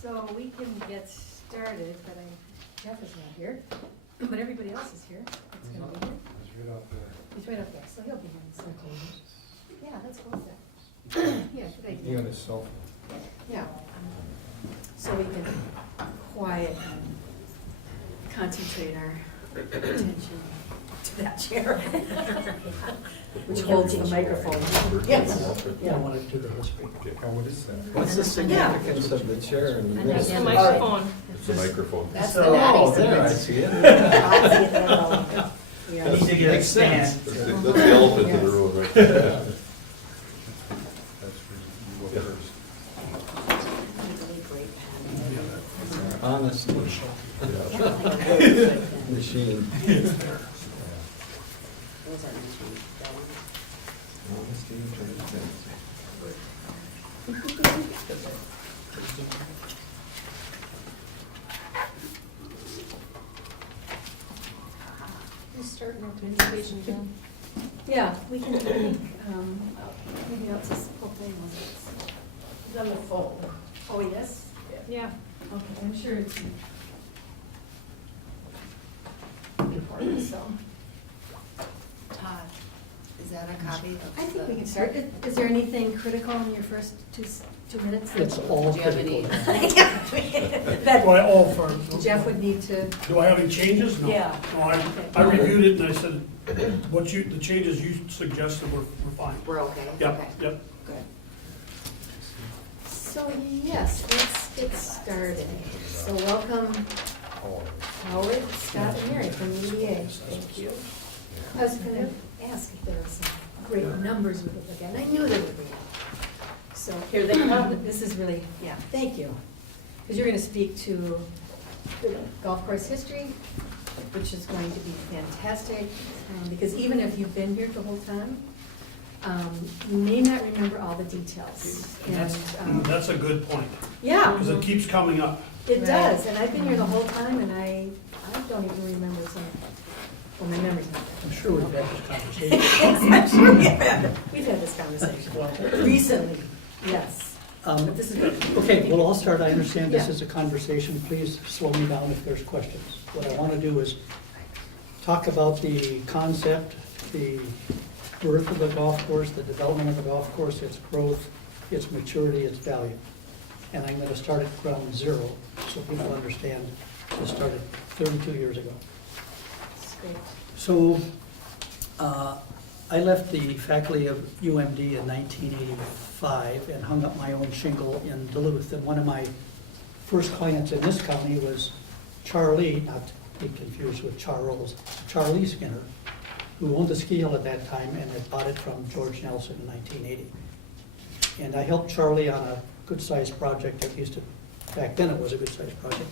So we can get started, but Jeff is not here, but everybody else is here. It's gonna be here. He's right out there. He's right up there, so he'll be here in a second. Yeah, that's close there. Yeah, good He on idea. his cell phone. Yeah. So we can quiet and concentrate our attention to that chair, which holds the microphone. Yes. Yeah, I want to do the history. Oh, what is that? What's the significance of the chair and the And that's this? the microphone. It's a microphone. That's So, the natty oh, there, I secret. see it. I see it there all. We are- Need to get a stand. That's the elephant in the room right there. That's for you first. Honest machine. Honesty and transparency. You start an implementation, John? Yeah, we can, maybe that's this whole thing was. It's on the phone. Oh, yes? Yeah. Okay, I'm sure it's. So, Todd, is that a copy of I think the- we can start. Is there anything critical in your first 2 minutes? It's all Do you have any- critical. That Do I, oh, for, Jeff would need to, do I have any changes? No. Yeah. No, I reviewed it and I said, the changes you suggested were fine. We're okay? Yep, Okay, yep. good. so yes, let's get started. So welcome Howard, Scott, and Mary from EDA. Thank you. I was gonna ask if there were some great numbers we could look at, and I knew there would be. So here they come. This is really, yeah, thank you. Because you're gonna speak to the golf course history, which is going to be fantastic. Because even if you've been here the whole time, you may not remember all the details. And, That's a good point, yeah. because it keeps coming up. It does, and I've been here the whole time, and I don't even remember some, well, my memory's not I'm sure we've had this conversation. there. I'm sure we've had this conversation recently, yes. But this is good. Okay, well, I'll start. I understand this Yeah. is a conversation. Please slow me down if there's questions. What I want to do is talk about the concept, the birth of the golf course, the development of the golf course, its growth, its maturity, its value. And I'm going to start at ground zero, so people understand this started 32 years ago. It's great. So, I left the faculty of UMD in 1985 and hung up my own shingle in Duluth. And one of my first clients in this county was Charlie, not to be confused with Charles, Charlie Skinner, who owned a ski hill at that time and had bought it from George Nelson in 1980. And I helped Charlie on a good-sized project, at least back then it was a good-sized project,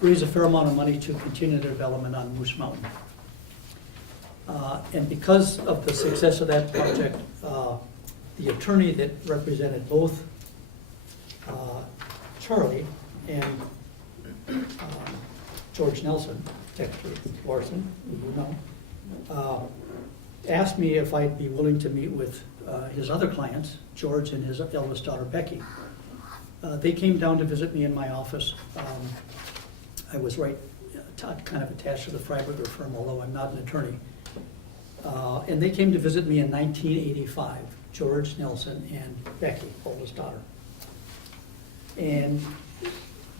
raise a fair amount of money to continue the development on Moose Mountain. And because of the success of that project, the attorney that represented both Charlie and George Nelson, Dexter Larson, who you know, asked me if I'd be willing to meet with his other clients, George and his eldest daughter, Becky. They came down to visit me in my office. I was kind of attached to the Freiberger firm, although I'm not an attorney. And they came to visit me in 1985, George Nelson and Becky, oldest daughter. And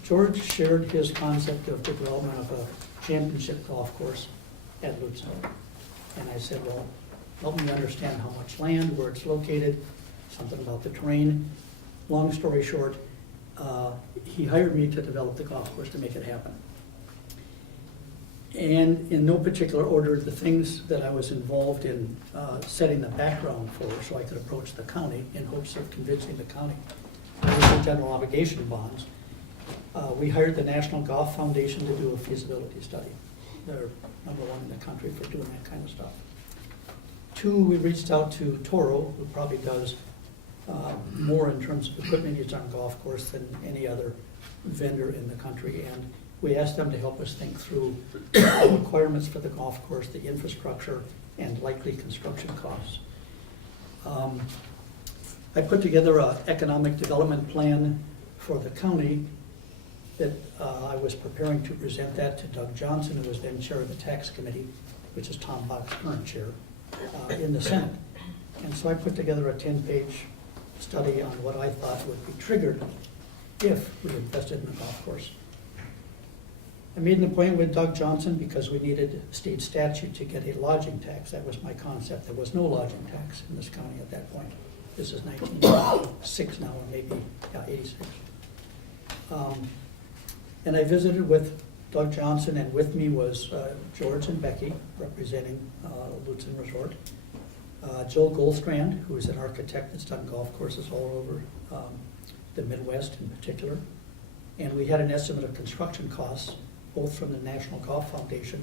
George shared his concept of the development of a championship golf course at Lutz. And I said, well, help me understand how much land, where it's located, something about the terrain. Long story short, he hired me to develop the golf course to make it happen. And in no particular order, the things that I was involved in setting the background for, so I could approach the county in hopes of convincing the county to issue general obligation bonds. We hired the National Golf Foundation to do a feasibility study. They're number one in the country for doing that kind of stuff. 2, we reached out to Toro, who probably does more in terms of equipment used on a golf course than any other vendor in the country. And we asked them to help us think through the requirements for the golf course, the infrastructure, and likely construction costs. I put together an economic development plan for the county that I was preparing to present that to Doug Johnson, who was then chair of the tax committee, which is Tom Bach's current chair, in the Senate. And so I put together a 10-page study on what I thought would be triggered if we invested in a golf course. I made an appointment with Doug Johnson because we needed state statute to get a lodging tax. That was my concept. There was no lodging tax in this county at that point. This is 1986 now, or maybe, 86. And I visited with Doug Johnson, and with me was George and Becky, representing Lutzen Resort. Joe Goldstrand, who is an architect that's done golf courses all over the Midwest in particular. And we had an estimate of construction costs, both from the National Golf Foundation,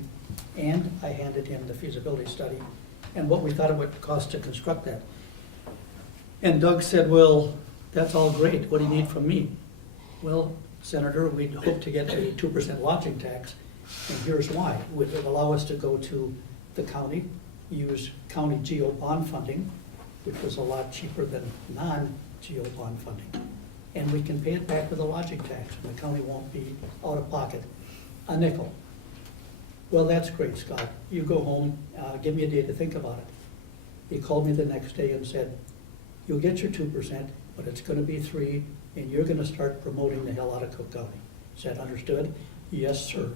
and I handed him the feasibility study and what we thought it would cost to construct that. And Doug said, well, that's all great. What do you need from me? Well, Senator, we'd hope to get a 2% lodging tax, and here's why. It would allow us to go to the county, use county GO bond funding, which was a lot cheaper than non-GO bond funding. And we can pay it back with a lodging tax, and the county won't be out of pocket a nickel. Well, that's great, Scott. You go home, give me a day to think about it. He called me the next day and said, you'll get your 2%, but it's gonna be 3%, and you're gonna start promoting the hell out of Cook County. Is that understood? Yes, sir.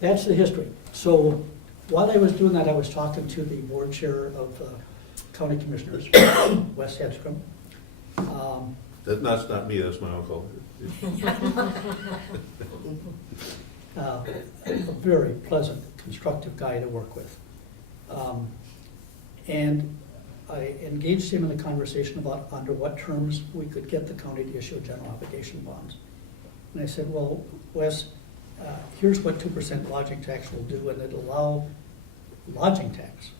That's the history. So while I was doing that, I was talking to the board chair of County Commissioners, Wes Hedstrom. That's not me, that's my uncle. A very pleasant, constructive guy to work with. And I engaged him in a conversation about under what terms we could get the county to issue general obligation bonds. And I said, well, Wes, here's what 2% lodging tax will do, and it'll allow lodging tax,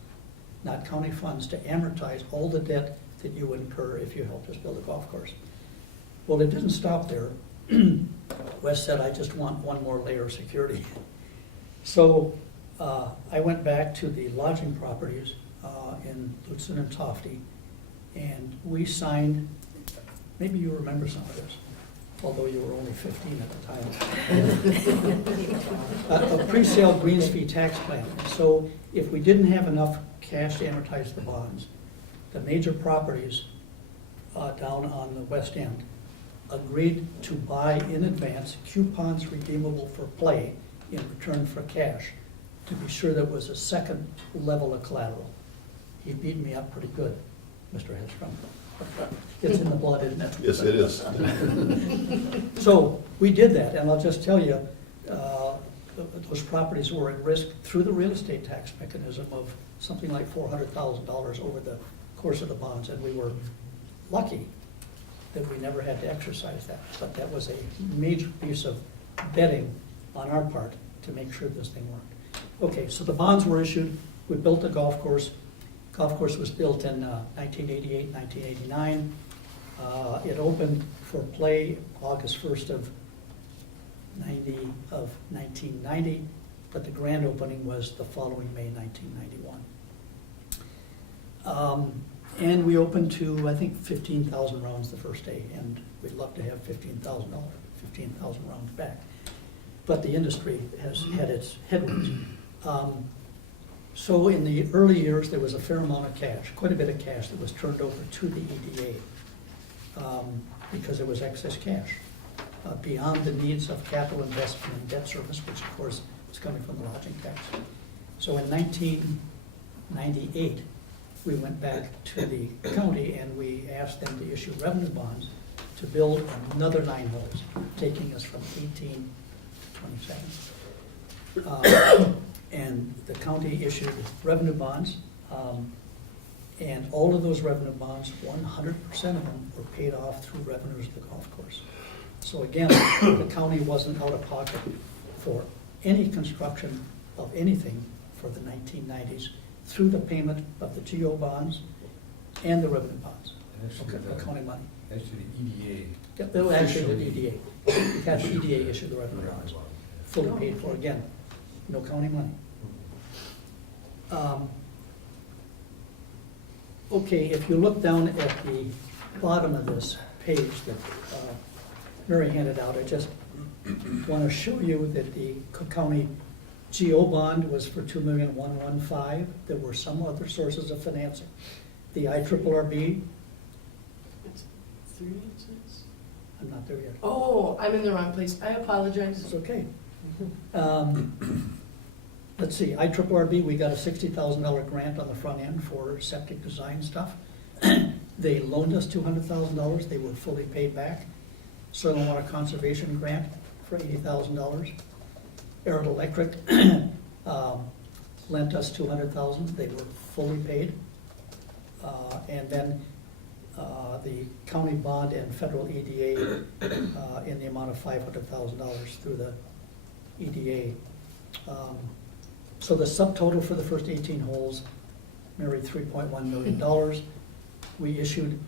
not county funds, to amortize all the debt that you incur if you help us build a golf course. Well, it didn't stop there. Wes said, I just want one more layer of security. So I went back to the lodging properties in Lutzen and Tofte, and we signed, maybe you remember some of this, although you were only 15 at the time, a pre-sale greens fee tax plan. So if we didn't have enough cash to amortize the bonds, the major properties down on the west end agreed to buy in advance coupons redeemable for play in return for cash to be sure there was a second level of collateral. He beat me up pretty good, Mr. Hedstrom. It's in the blood, isn't it? Yes, it is. So we did that, and I'll just tell you, those properties were at risk through the real estate tax mechanism of something like $400,000 over the course of the bonds, and we were lucky that we never had to exercise that. But that was a major piece of betting on our part to make sure this thing worked. Okay, so the bonds were issued. We built the golf course. Golf course was built in 1988, 1989. It opened for play August 1st of 1990, but the grand opening was the following May 1991. And we opened to, I think, 15,000 rounds the first day, and we'd love to have 15,000 rounds back. But the industry has had its headwinds. So in the early years, there was a fair amount of cash, quite a bit of cash that was turned over to the EDA because there was excess cash beyond the needs of capital investment and debt service, which of course is coming from the lodging tax. So in 1998, we went back to the county and we asked them to issue revenue bonds to build another 9 holes, taking us from 18 to 27. And the county issued revenue bonds, and all of those revenue bonds, 100% of them were paid off through revenues of the golf course. So again, the county wasn't out of pocket for any construction of anything for the 1990s through the payment of the GO bonds and the revenue bonds, Actually, the county money. Actually, the EDA. Yep, they were actually the EDA. We had the EDA issue the revenue bonds, fully paid for, again, no county money. Okay, if you look down at the bottom of this page that Mary handed out, I just want to show you that the Cook County GO bond was for $2,115,000. There were some other sources of financing. The IRRB, It's 386? I'm not there yet. Oh, I'm in the wrong place. I apologize. It's okay. Let's see, IRRB, we got a $60,000 grant on the front end for septic design stuff. They loaned us $200,000, they were fully paid back. Soil and Water Conservation Grant for $80,000. Arid Electric lent us $200,000, they were fully paid. And then the county bond and federal EDA in the amount of $500,000 through the EDA. So the subtotal for the first 18 holes, Mary, $3.1 million. We issued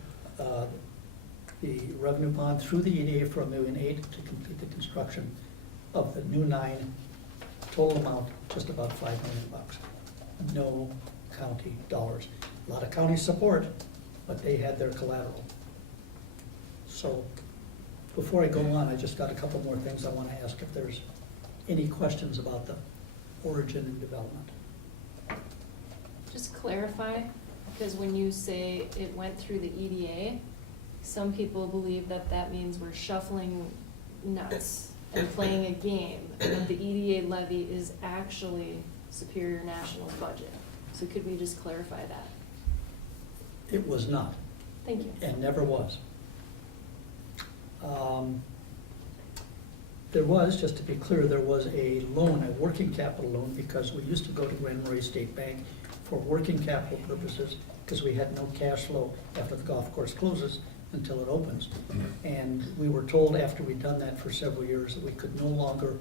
the revenue bond through the EDA for $1.8 million to complete the construction of the new 9. Total amount, just about $5 million. No county dollars. A lot of county support, but they had their collateral. So before I go on, I just got a couple more things I want to ask if there's any questions about the origin and development. Just clarify, because when you say it went through the EDA, some people believe that that means we're shuffling nuts and playing a game, and that the EDA levy is actually Superior National's budget. So could we just clarify that? It was not, Thank you. and never was. There was, just to be clear, there was a loan, a working capital loan, because we used to go to Grand Marais State Bank for working capital purposes, because we had no cash flow after the golf course closes until it opens. And we were told after we'd done that for several years that we could no longer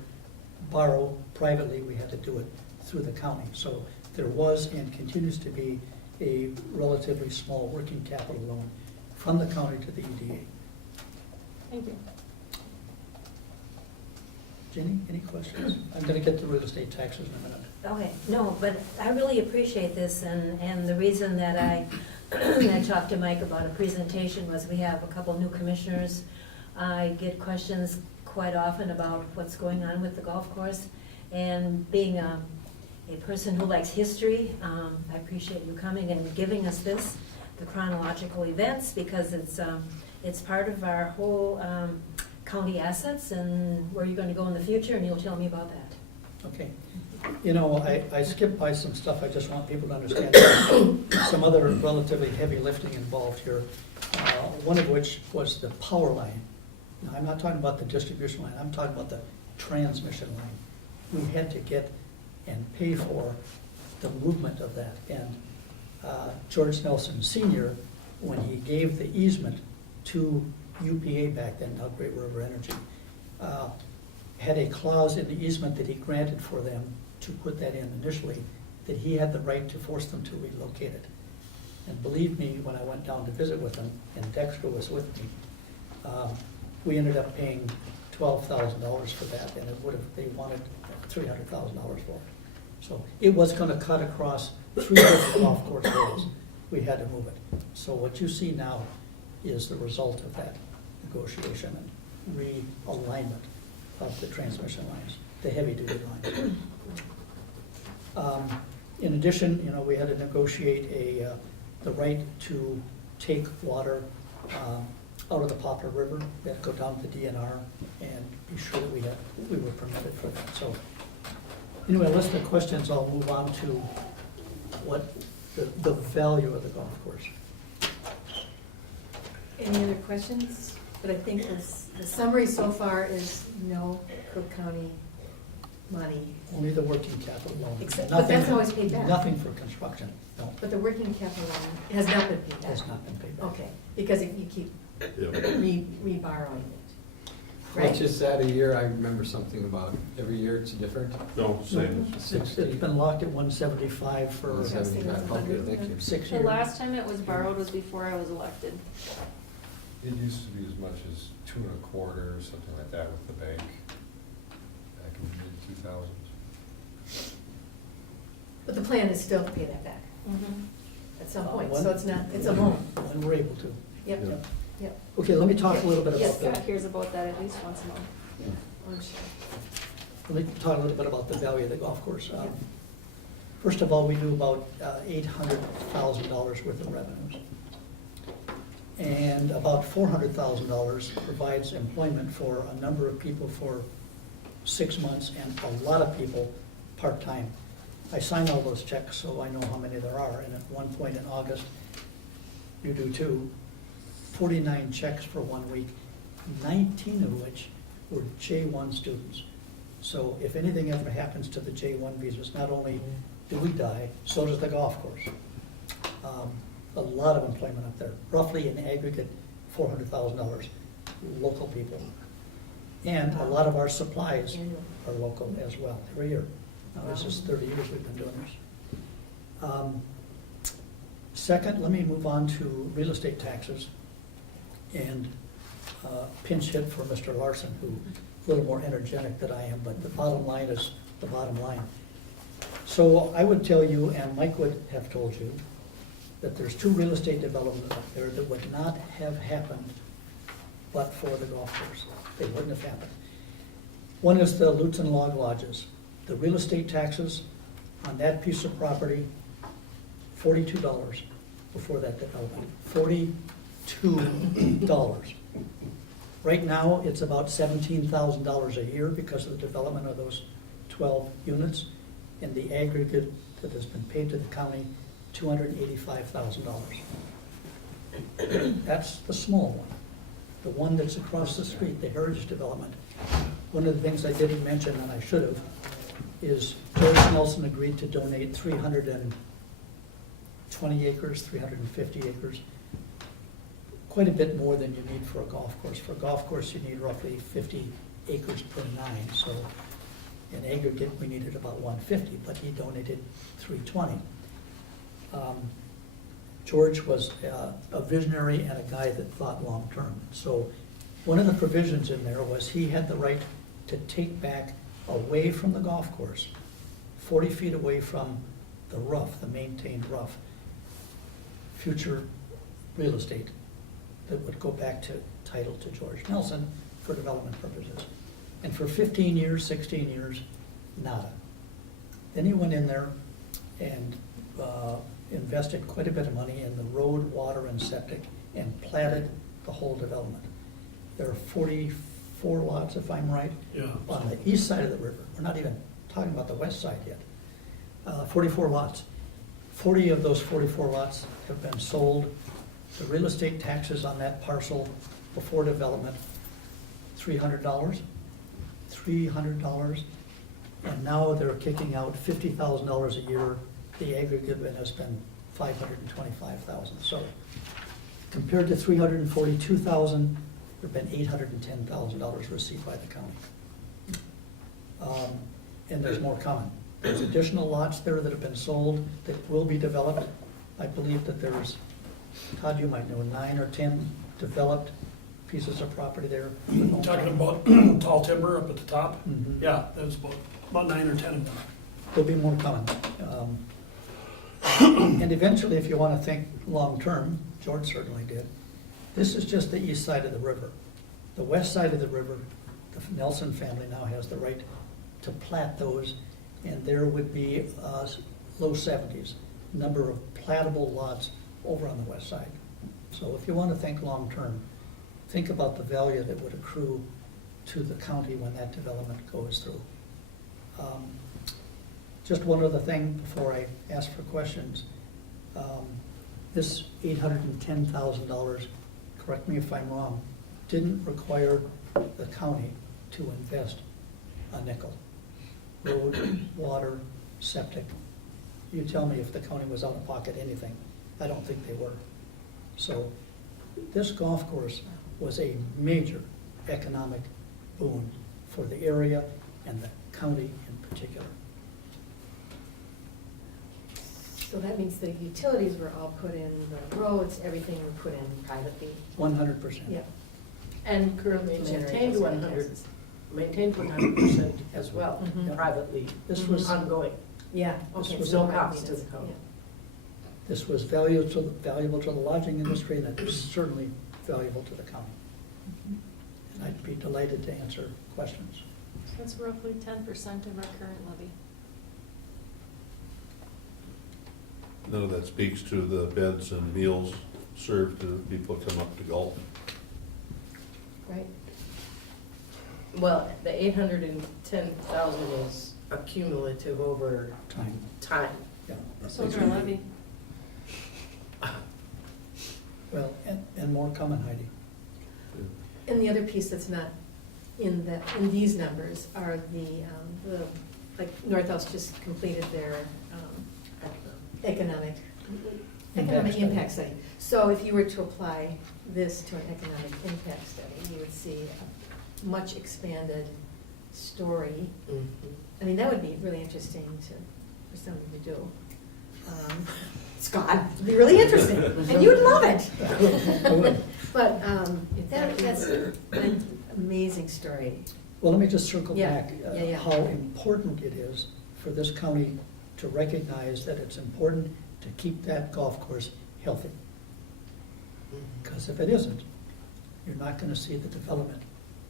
borrow privately, we had to do it through the county. So there was and continues to be a relatively small working capital loan from the county to the EDA. Thank you. Jenny, any questions? I'm gonna get to real estate taxes in a minute. Okay, no, but I really appreciate this, and the reason that I talked to Mike about a presentation was we have a couple new commissioners. I get questions quite often about what's going on with the golf course, and being a person who likes history, I appreciate you coming and giving us this, the chronological events, because it's part of our whole county assets and where you're going to go in the future, and you'll tell me about that. Okay. You know, I skipped by some stuff, I just want people to understand. There's some other relatively heavy lifting involved here, one of which was the power line. Now, I'm not talking about the distribution line, I'm talking about the transmission line. We had to get and pay for the movement of that. And George Nelson Sr., when he gave the easement to UPA back then, now Great River Energy, had a clause in the easement that he granted for them to put that in initially, that he had the right to force them to relocate it. And believe me, when I went down to visit with him, and Dexter was with me, we ended up paying $12,000 for that, and it would have, they wanted $300,000 for it. So it was gonna cut across 3 different golf course roads. We had to move it. So what you see now is the result of that negotiation and realignment of the transmission lines, the heavy-duty lines. In addition, you know, we had to negotiate the right to take water out of the Poplar River, we had to go down to the DNR and be sure that we were permitted for that. So anyway, unless there are questions, I'll move on to what the value of the golf course. Any other questions? But I think the summary so far is no Cook County money. Only the working capital loan. Except- but that's Nothing- always paid back. Nothing for construction, no, But the working capital loan has not been paid back. has not been paid back. Okay, because you keep Yeah. re-borrowing it, right? Which is that a year, I remember something about, every year it's different? No, same. It's been locked at 175 for 175, okay, thank you. 6 The years. last time it was borrowed was before I was elected. It used to be as much as 2 1/4, or something like that with the bank, back in the mid-2000s. But the plan is still to pay that back at some point, When- so it's not, it's a loan. When we're able to. Yep. Yeah. Yep. Okay, let me talk a little bit Yes, about Scott hears about that at least once a month. I'm sure. let me talk a little bit about the value of the golf course. Yeah. First of all, we do about $800,000 worth of revenues. And about $400,000 provides employment for a number of people for 6 months, and a lot of people part-time. I sign all those checks, so I know how many there are, and at one point in August, you do too, 49 checks for 1 week, 19 of which were J1 students. So if anything ever happens to the J1 visas, not only do we die, so does the golf course. A lot of employment up there, roughly in aggregate, $400,000 local people. And a lot of our supplies are local as well, every year. Now, this is 30 years we've been doing this. Second, let me move on to real estate taxes. And pinch hit for Mr. Larson, who's a little more energetic than I am, but the bottom line is the bottom line. So I would tell you, and Mike would have told you, that there's 2 real estate developments up there that would not have happened but for the golf course. They wouldn't have happened. One is the Luton Log Lodges. The real estate taxes on that piece of property, $42 before that development. $42. Right now, it's about $17,000 a year because of the development of those 12 units. And the aggregate that has been paid to the county, $285,000. That's the small one. The one that's across the street, the Heritage Development. One of the things I didn't mention, and I should have, is George Nelson agreed to donate 320 acres, 350 acres. Quite a bit more than you need for a golf course. For a golf course, you need roughly 50 acres per 9, so in aggregate, we needed about 150, but he donated 320. George was a visionary and a guy that thought long-term. So one of the provisions in there was he had the right to take back away from the golf course, 40 feet away from the rough, the maintained rough, future real estate that would go back to title to George Nelson for development purposes. And for 15 years, 16 years, nada. Then he went in there and invested quite a bit of money in the road, water, and septic, and platted the whole development. There are 44 lots, if I'm right, Yeah. on the east side of the river. We're not even talking about the west side yet. 44 lots. 40 of those 44 lots have been sold. The real estate taxes on that parcel before development, $300. $300. And now they're kicking out $50,000 a year. The aggregate has been $525,000. So compared to $342,000, there've been $810,000 received by the county. And there's more coming. There's additional lots there that have been sold that will be developed. I believe that there's, Todd, you might know, 9 or 10 developed pieces of property there. Talking about tall timber up at the top? Mhm. Yeah, that's about 9 or 10 of them. There'll be more coming. And eventually, if you want to think long-term, George certainly did, this is just the east side of the river. The west side of the river, the Nelson family now has the right to plat those, and there would be low 70s number of plattable lots over on the west side. So if you want to think long-term, think about the value that would accrue to the county when that development goes through. Just one other thing before I ask for questions. This $810,000, correct me if I'm wrong, didn't require the county to invest a nickel. Road, water, septic. You tell me if the county was out of pocket anything. I don't think they were. So this golf course was a major economic boon for the area and the county in particular. So that means the utilities were all put in, the roads, everything were put in privately? 100%. Yeah. And currently To generate maintained those 100, taxes. maintained 100% as well, Mhm. privately, This was, ongoing. Yeah, This okay. was so no that cost to means- the county. yeah. this was valuable to the lodging industry, and it certainly valuable to the county. And I'd be delighted to answer questions. So that's roughly 10% of our current levy. None of that speaks to the beds and meals served to people that come up to golf. Right. Well, the 810,000 is accumulative over Time, time. yeah. So is our levy. Well, and more coming, Heidi. And the other piece that's not in these numbers are like Northhouse just completed their economic impact study. So if you were to apply this to an economic impact study, you would see a much expanded story. Mhm. I mean, that would be really interesting for somebody to do. Scott, it'd be really interesting, and you'd love it. But that's an amazing story. Well, let me just circle Yeah, back, yeah. how important it is for this county to recognize that it's important to keep that golf course healthy. Because if it isn't, you're not gonna see the development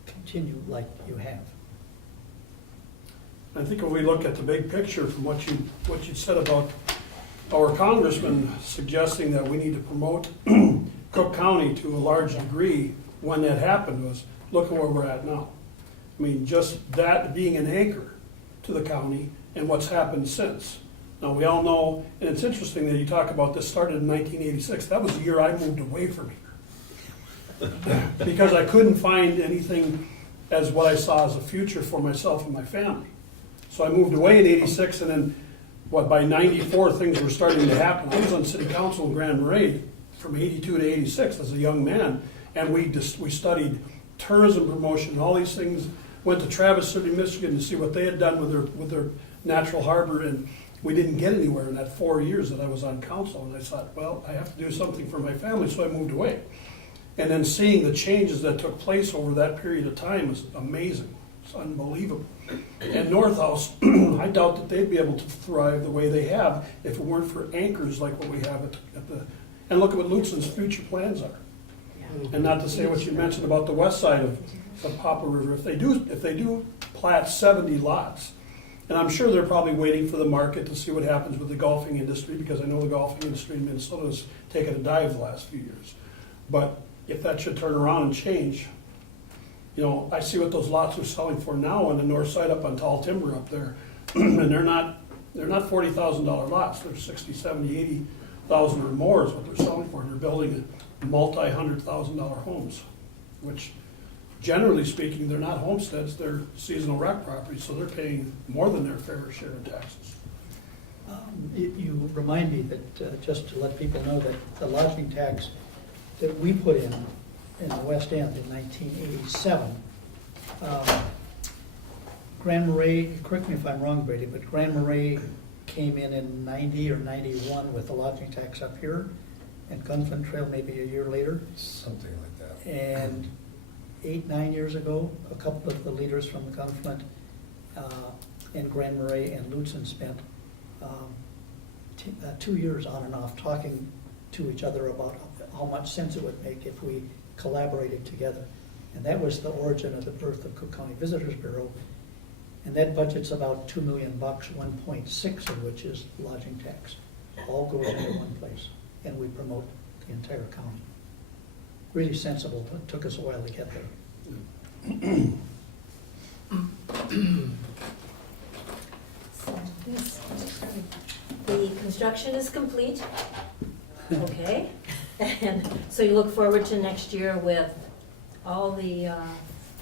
continue like you have. I think if we look at the big picture from what you said about our congressman suggesting that we need to promote Cook County to a large degree, when that happened was, look at where we're at now. I mean, just that being an anchor to the county and what's happened since. Now, we all know, and it's interesting that you talk about this started in 1986. That was the year I moved away from here. Because I couldn't find anything as what I saw as a future for myself and my family. So I moved away in 86, and then, by 94, things were starting to happen. I was on city council in Grand Marais from 82 to 86 as a young man, and we studied tourism promotion and all these things. Went to Traverse City, Michigan to see what they had done with their natural harbor, and we didn't get anywhere in that 4 years that I was on council. And I thought, well, I have to do something for my family, so I moved away. And then seeing the changes that took place over that period of time was amazing. It's unbelievable. And Northhouse, I doubt that they'd be able to thrive the way they have if it weren't for anchors like what we have at the, and look at what Lutzen's future plans are. And not to say what you mentioned about the west side of Poplar River, if they do plat 70 lots, and I'm sure they're probably waiting for the market to see what happens with the golfing industry, because I know the golfing industry in Minnesota has taken a dive the last few years. But if that should turn around and change, I see what those lots are selling for now on the north side up on Tall Timber up there, and they're not $40,000 lots. They're 60, 70, 80,000 or more is what they're selling for. And they're building multi-$100,000 homes, which generally speaking, they're not homesteads, they're seasonal rec properties, so they're paying more than their fair share in taxes. You remind me that, just to let people know, that the lodging tax that we put in the West End in 1987, Grand Marais, correct me if I'm wrong, Brady, but Grand Marais came in 90 or 91 with the lodging tax up here, and Gunflint Trail maybe a year later. Something like that. And 8-9 years ago, a couple of the leaders from Gunflint and Grand Marais and Lutzen spent 2 years on and off talking to each other about how much sense it would make if we collaborated together. And that was the origin of the birth of Cook County Visitors Bureau. And that budget's about $2 million, 1.6 of which is lodging tax. All goes into one place, and we promote the entire county. Really sensible, but it took us a while to get there. Yes. The construction is complete, okay? And so you look forward to next year with all the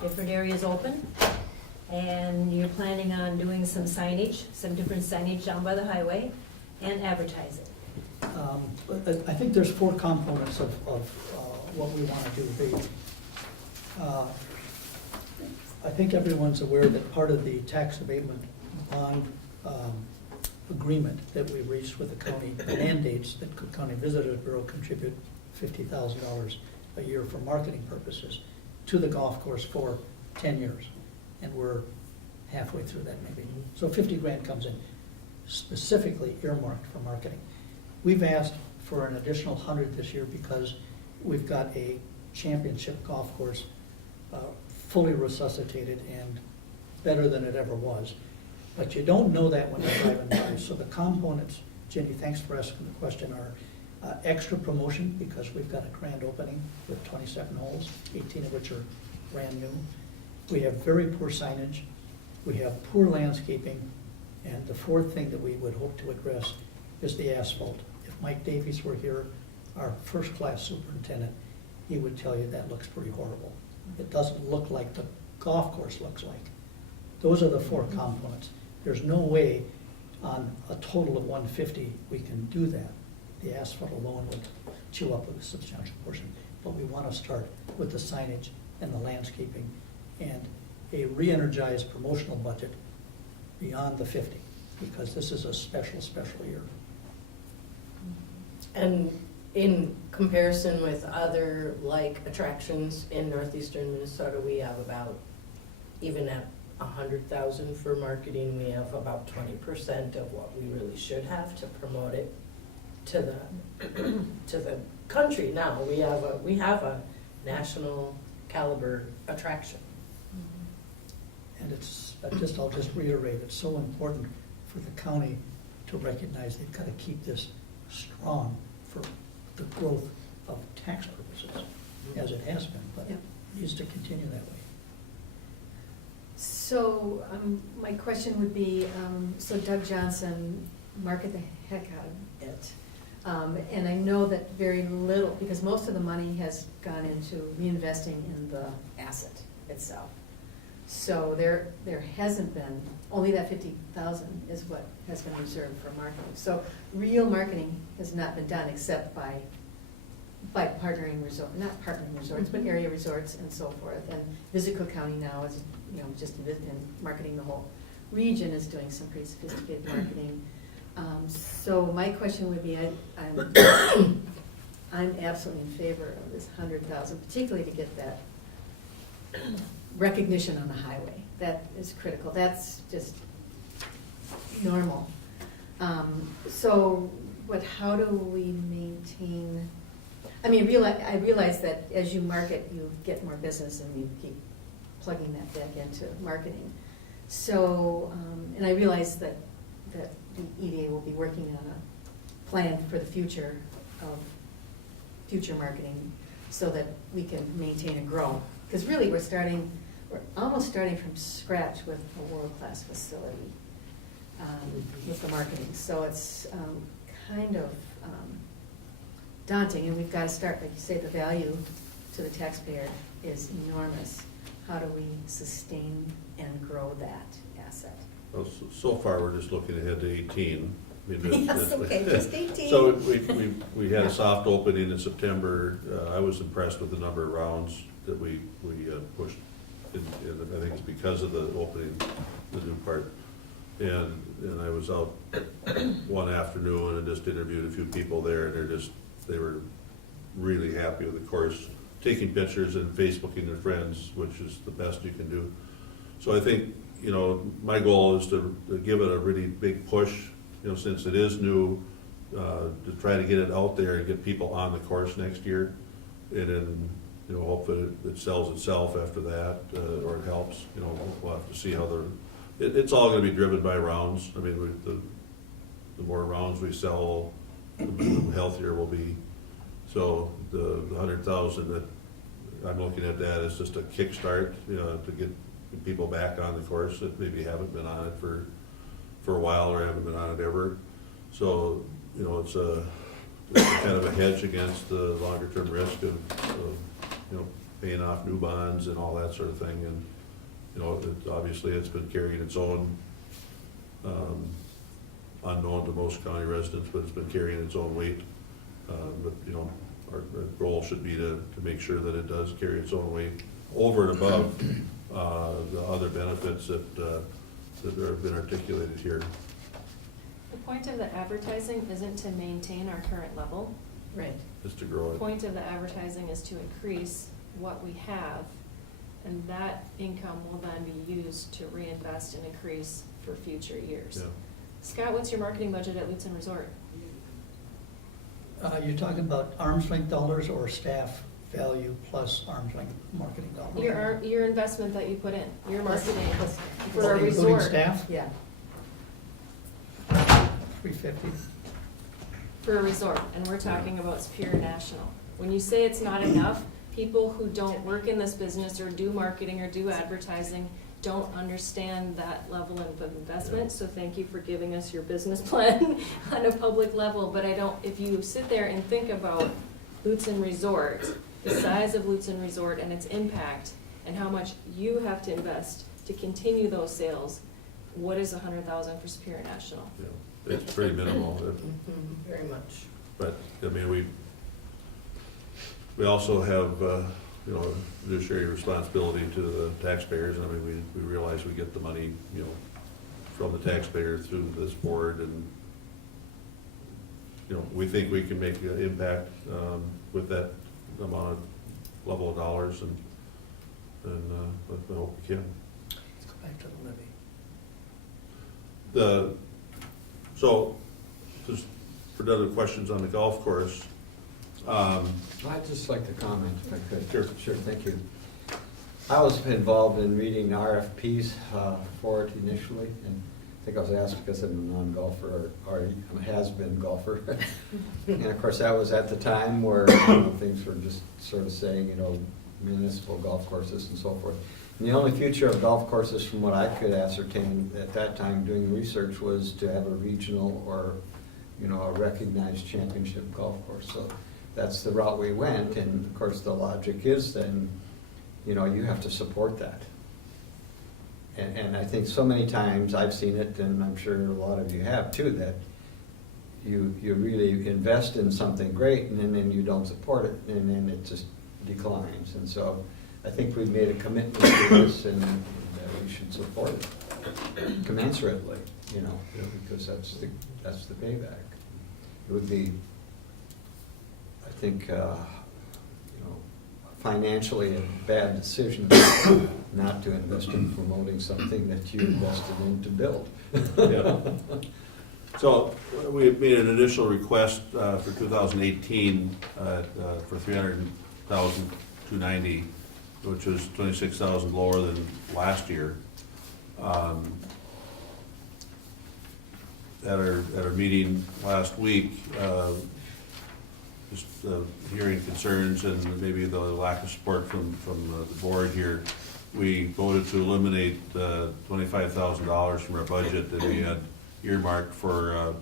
different areas open? And you're planning on doing some signage, some different signage down by the highway, and advertising? I think there's 4 components of what we want to do. I think everyone's aware that part of the tax abatement bond agreement that we reached with the county mandates that Cook County Visitors Bureau contribute $50,000 a year for marketing purposes to the golf course for 10 years. And we're halfway through that maybe. So 50 grand comes in, specifically earmarked for marketing. We've asked for an additional 100 this year because we've got a championship golf course, fully resuscitated and better than it ever was. But you don't know that when you're driving by. So the components, Jenny, thanks for asking the question, are extra promotion, because we've got a grand opening with 27 holes, 18 of which are brand new. We have very poor signage. We have poor landscaping. And the fourth thing that we would hope to address is the asphalt. If Mike Davies were here, our first-class superintendent, he would tell you that looks pretty horrible. It doesn't look like the golf course looks like. Those are the four components. There's no way on a total of 150 we can do that. The asphalt alone would chew up a substantial portion. But we want to start with the signage and the landscaping and a re-energized promotional budget beyond the 50, because this is a special, special year. And in comparison with other like attractions in northeastern Minnesota, we have about, even at 100,000 for marketing, we have about 20% of what we really should have to promote it to the country. Now we have a national caliber attraction. And it's, I'll just reiterate, it's so important for the county to recognize they've got to keep this strong for the growth of tax purposes, as it has been, but it needs to continue that way. So, my question would be, so Doug Johnson marketed the heck out of it. And I know that very little, because most of the money has gone into reinvesting in the asset itself. So there hasn't been, only that 50,000 is what has been reserved for marketing. So real marketing has not been done except by partnering not partnering resorts, but area resorts and so forth. And Visit Cook County now is, just in marketing the whole region is doing some pretty sophisticated marketing. So my question would be, I'm absolutely in favor of this 100,000, particularly to get that recognition on the highway. That is critical. That's just normal. But how do we maintain, I realize that as you market, you get more business and you keep plugging that back into marketing. So, and I realize that the EDA will be working on a plan for the future of future marketing so that we can maintain and grow. Because really we're almost starting from scratch with a world-class facility with the marketing. So it's kind of daunting, and we've got to start, like you say, the value to the taxpayer is enormous. How do we sustain and grow that asset? Well, so far, we're just looking ahead to 18. Yes, okay, just 18. So we had a soft opening in September. I was impressed with the number of rounds that we pushed. And I think it's because of the opening, the new part. And I was out one afternoon and just interviewed a few people there, and they were really happy with the course, taking pictures and Facebooking their friends, which is the best you can do. So I think, my goal is to give it a really big push, since it is new, to try to get it out there and get people on the course next year. And then, hope that it sells itself after that, or it helps. We'll have to see how it's all going to be driven by rounds. The more rounds we sell, the healthier we'll be. So the 100,000 that I'm looking at that as just a kickstart, to get people back on the course that maybe haven't been on it for a while or haven't been on it ever. So it's kind of a hedge against the longer term risk of paying off new bonds and all that sort of thing. And obviously it's been carrying its own, unknown to most county residents, but it's been carrying its own weight. But our goal should be to make sure that it does carry its own weight over and above the other benefits that have been articulated here. The point of the advertising isn't to maintain our current level. Right. Just to grow The it. point of the advertising is to increase what we have, and that income will then be used to reinvest and increase for future years. Yeah. Scott, what's your marketing budget at Lutsen Resort? You're talking about arm's length dollars or staff value plus arm's length marketing dollar. Your investment that you put in, your marketing for a Including resort. staff, Yeah. 350. For a resort, and we're talking about Superior National. When you say it's not enough, people who don't work in this business or do marketing or do advertising don't understand that level of investment, so thank you for giving us your business plan on a public level, but if you sit there and think about Lutsen Resort, the size of Lutsen Resort and its impact, and how much you have to invest to continue those sales, what is $100,000 for Superior National? You know, it's pretty minimal. Very much. But, I mean, we also have, you know, fiduciary responsibility to the taxpayers. I mean, we realize we get the money, you know, from the taxpayer through this board, and, you know, we think we can make an impact with that amount of level of dollars, and I hope we can. Let's go back to the levy. So, just for other questions on the golf course, I'd just like to comment if I could. Sure. Sure, thank you. I was involved in reading RFPs for it initially, and I think I was asked because I'm a non-golfer, or a has-been golfer. And of course, that was at the time where things were just sort of saying, municipal golf courses and so forth. And the only future of golf courses, from what I could ascertain at that time doing research, was to have a regional or, a recognized championship golf course. So that's the route we went, and of course the logic is then, you have to support that. And I think so many times I've seen it, and I'm sure a lot of you have too, that you really invest in something great and then you don't support it, and then it just declines. And so I think we've made a commitment to this, and that we should support it commensurately, because that's the payback. It would be, I think, financially a bad decision not to invest in promoting something that you invested in to build. Yeah. So we made an initial request for 2018 for $300,290, which was $26,000 lower than last year. At our meeting last week, just hearing concerns and maybe the lack of support from the board here, we voted to eliminate $25,000 from our budget that we had earmarked for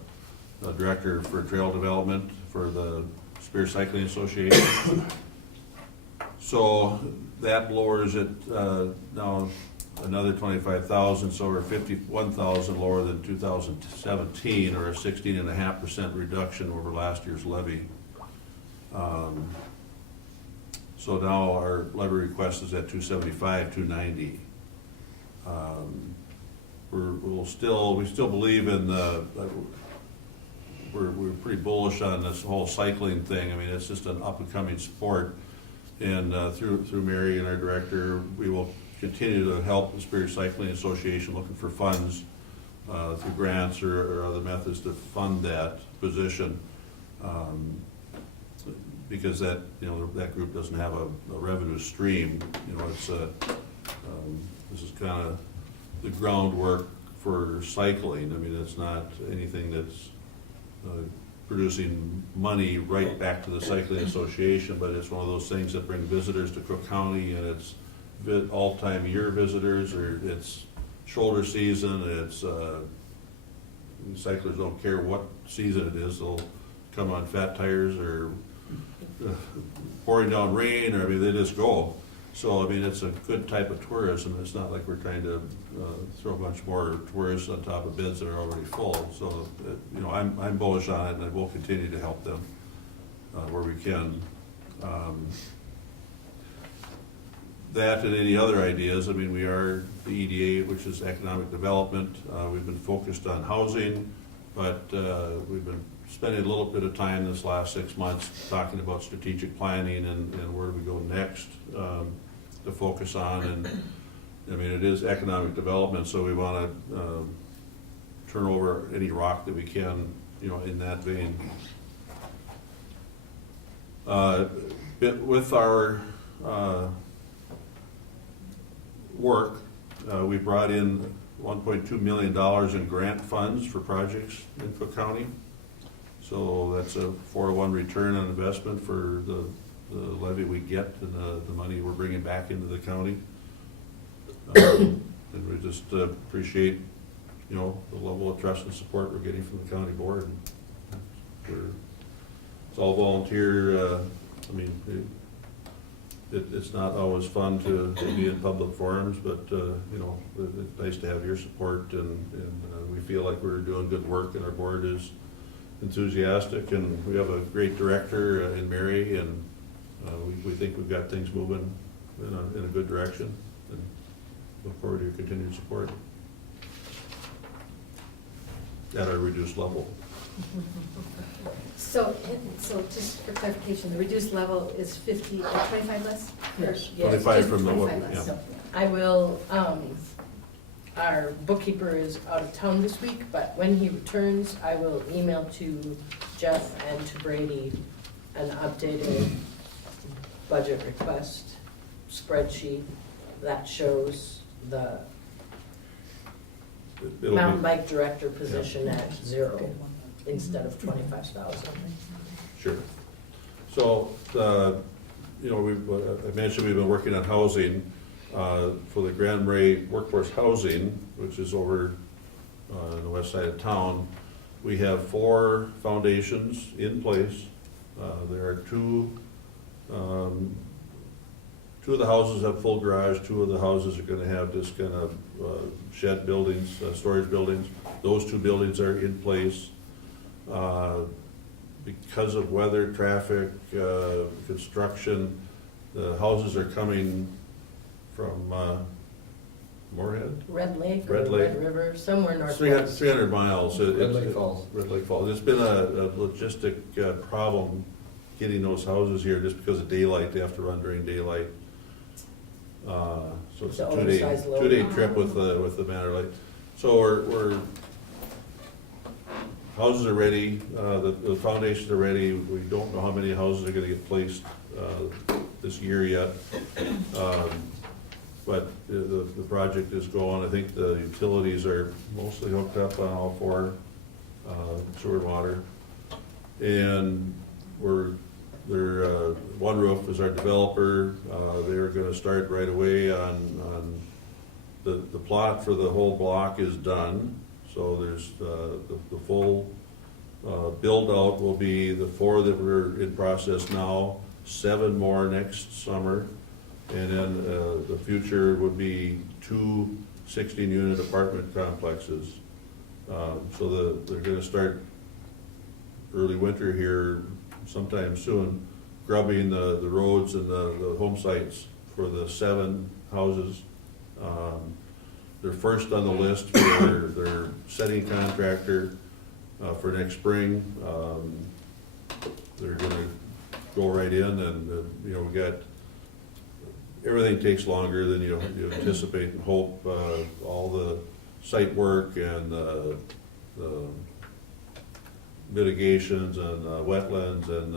a director for trail development for the Spear Cycling Association. So that lowers it now another $25,000, so we're $51,000 lower than 2017, or a 16.5% reduction over last year's levy. So now our levy request is at $275,290. We still believe in we're pretty bullish on this whole cycling thing. I mean, it's just an up and coming sport, and through Mary and our director, we will continue to help the Spear Cycling Association looking for funds through grants or other methods to fund that position. Because that group doesn't have a revenue stream. It's this is kind of the groundwork for cycling. I mean, it's not anything that's producing money right back to the Cycling Association, but it's one of those things that bring visitors to Cook County, and it's all-time year visitors, or it's shoulder season. It's cyclists don't care what season it is; they'll come on fat tires or pouring down rain, or they just go. So it's a good type of tourism. It's not like we're trying to throw a bunch more tourists on top of bids that are already full. So I'm bullish on it, and I will continue to help them where we can. That and any other ideas. We are the EDA, which is economic development. We've been focused on housing, but we've been spending a little bit of time this last 6 months talking about strategic planning and where do we go next to focus on. And it is economic development, so we want to turn over any rock that we can, in that vein. with our work, we brought in $1.2 million in grant funds for projects in Cook County. So that's a 401 return on investment for the levy we get and the money we're bringing back into the county. And we just appreciate, the level of trust and support we're getting from the county board. It's all volunteer. It's not always fun to be in public forums, but, it's nice to have your support, and we feel like we're doing good work, and our board is enthusiastic, and we have a great director in Mary, and we think we've got things moving in a good direction, and look forward to your continued support at a reduced level. So just for clarification, the reduced level is 25 less? Yes. 25 from the, 25 less. yeah. I will, our bookkeeper is out of town this week, but when he returns, I will email to Jeff and to Brady an updated budget request spreadsheet that shows the It'll be- mountain bike director position at 0 instead of 25,000. Sure. So, I mentioned we've been working on housing for the Grand Marais Workforce Housing, which is over on the west side of town. We have 4 foundations in place. There are 2 of the houses have full garage, 2 of the houses are gonna have just kind of shed buildings, storage buildings. Those 2 buildings are in place. Because of weather, traffic, construction, the houses are coming from Moorhead? Red Lake or Red Lake. Red River, somewhere northwest. 300 miles. Red Lake Falls. Red Lake Falls. It's been a logistic problem getting those houses here just because of daylight. They have to run during daylight. So it's The a oversized load. two-day trip with the Manor Lake. So we're houses are ready, the foundations are ready. We don't know how many houses are gonna get placed this year yet. But the project is going. I think the utilities are mostly hooked up on all 4, sewer and water. And One Roof is our developer. They're gonna start right away on the plot for the whole block is done. So there's the full build out will be the 4 that we're in process now, 7 more next summer. And then the future would be 2 16-unit apartment complexes. So they're gonna start early winter here sometime soon, grubbing the roads and the home sites for the 7 houses. They're first on the list for their setting contractor for next spring. They're gonna go right in, and we got, everything takes longer than you anticipate and hope. All the site work and the mitigations and wetlands and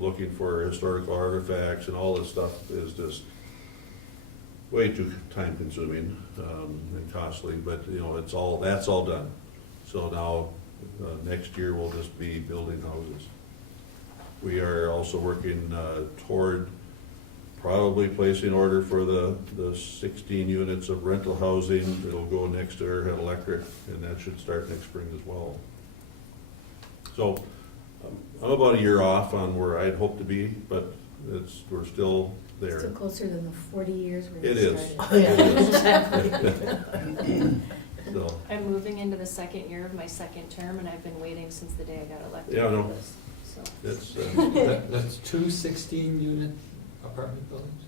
looking for historical artifacts and all this stuff is just way too time consuming and costly, but that's all done. So now next year we'll just be building houses. We are also working toward probably placing order for the 16 units of rental housing. It'll go next to Airhead Electric, and that should start next spring as well. So I'm about a year off on where I'd hoped to be, but we're still there. Still closer than the 40 years we It is. started. So, I'm moving into the 2nd year of my 2nd term, and I've been waiting since the day I got elected. Yeah, I know. for this, so. it's, That's 2 16-unit apartment buildings,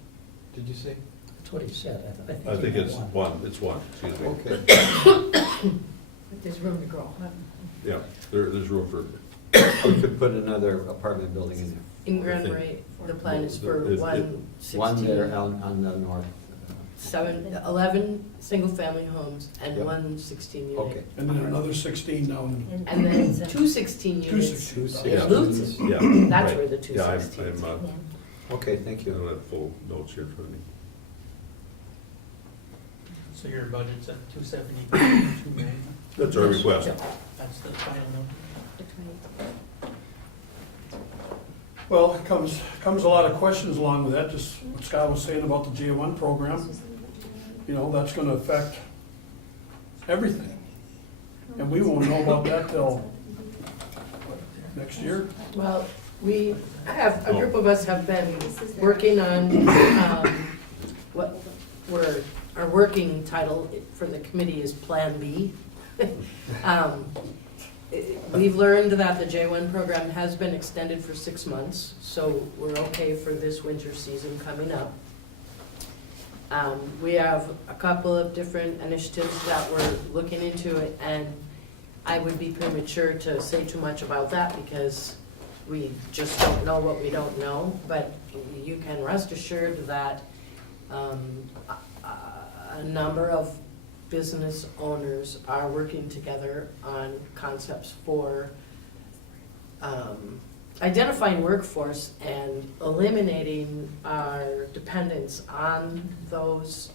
did you say? That's what he said. I think he it's meant one, excuse me. Okay. But there's room to grow. Yeah, there's room for, We could put another apartment building in there. In Grand Marais, the plan is for Is it- 1 16. One there on the north. 11 single-family homes and Yep. one 16-unit. Okay. And then another 16 down in. And then two 16 Two units. 16. Yeah. in Luton. Yeah. That's right. where the two Yeah, 16s I'm, Okay, thank I you. don't have full notes here in front of me. So your budget's at 270, 290? That's our request. That's the final number? Well, it comes a lot of questions along with that, just what Scott was saying about the J1 program. You know, that's gonna affect everything. And we won't know about that till what, next year. Well, a group of us have been working on, what our working title for the committee is Plan B. We've learned that the J1 program has been extended for 6 months, so we're okay for this winter season coming up. We have a couple of different initiatives that we're looking into it, and I would be premature to say too much about that because we just don't know what we don't know, but you can rest assured that a number of business owners are working together on concepts for identifying workforce and eliminating our dependence on those,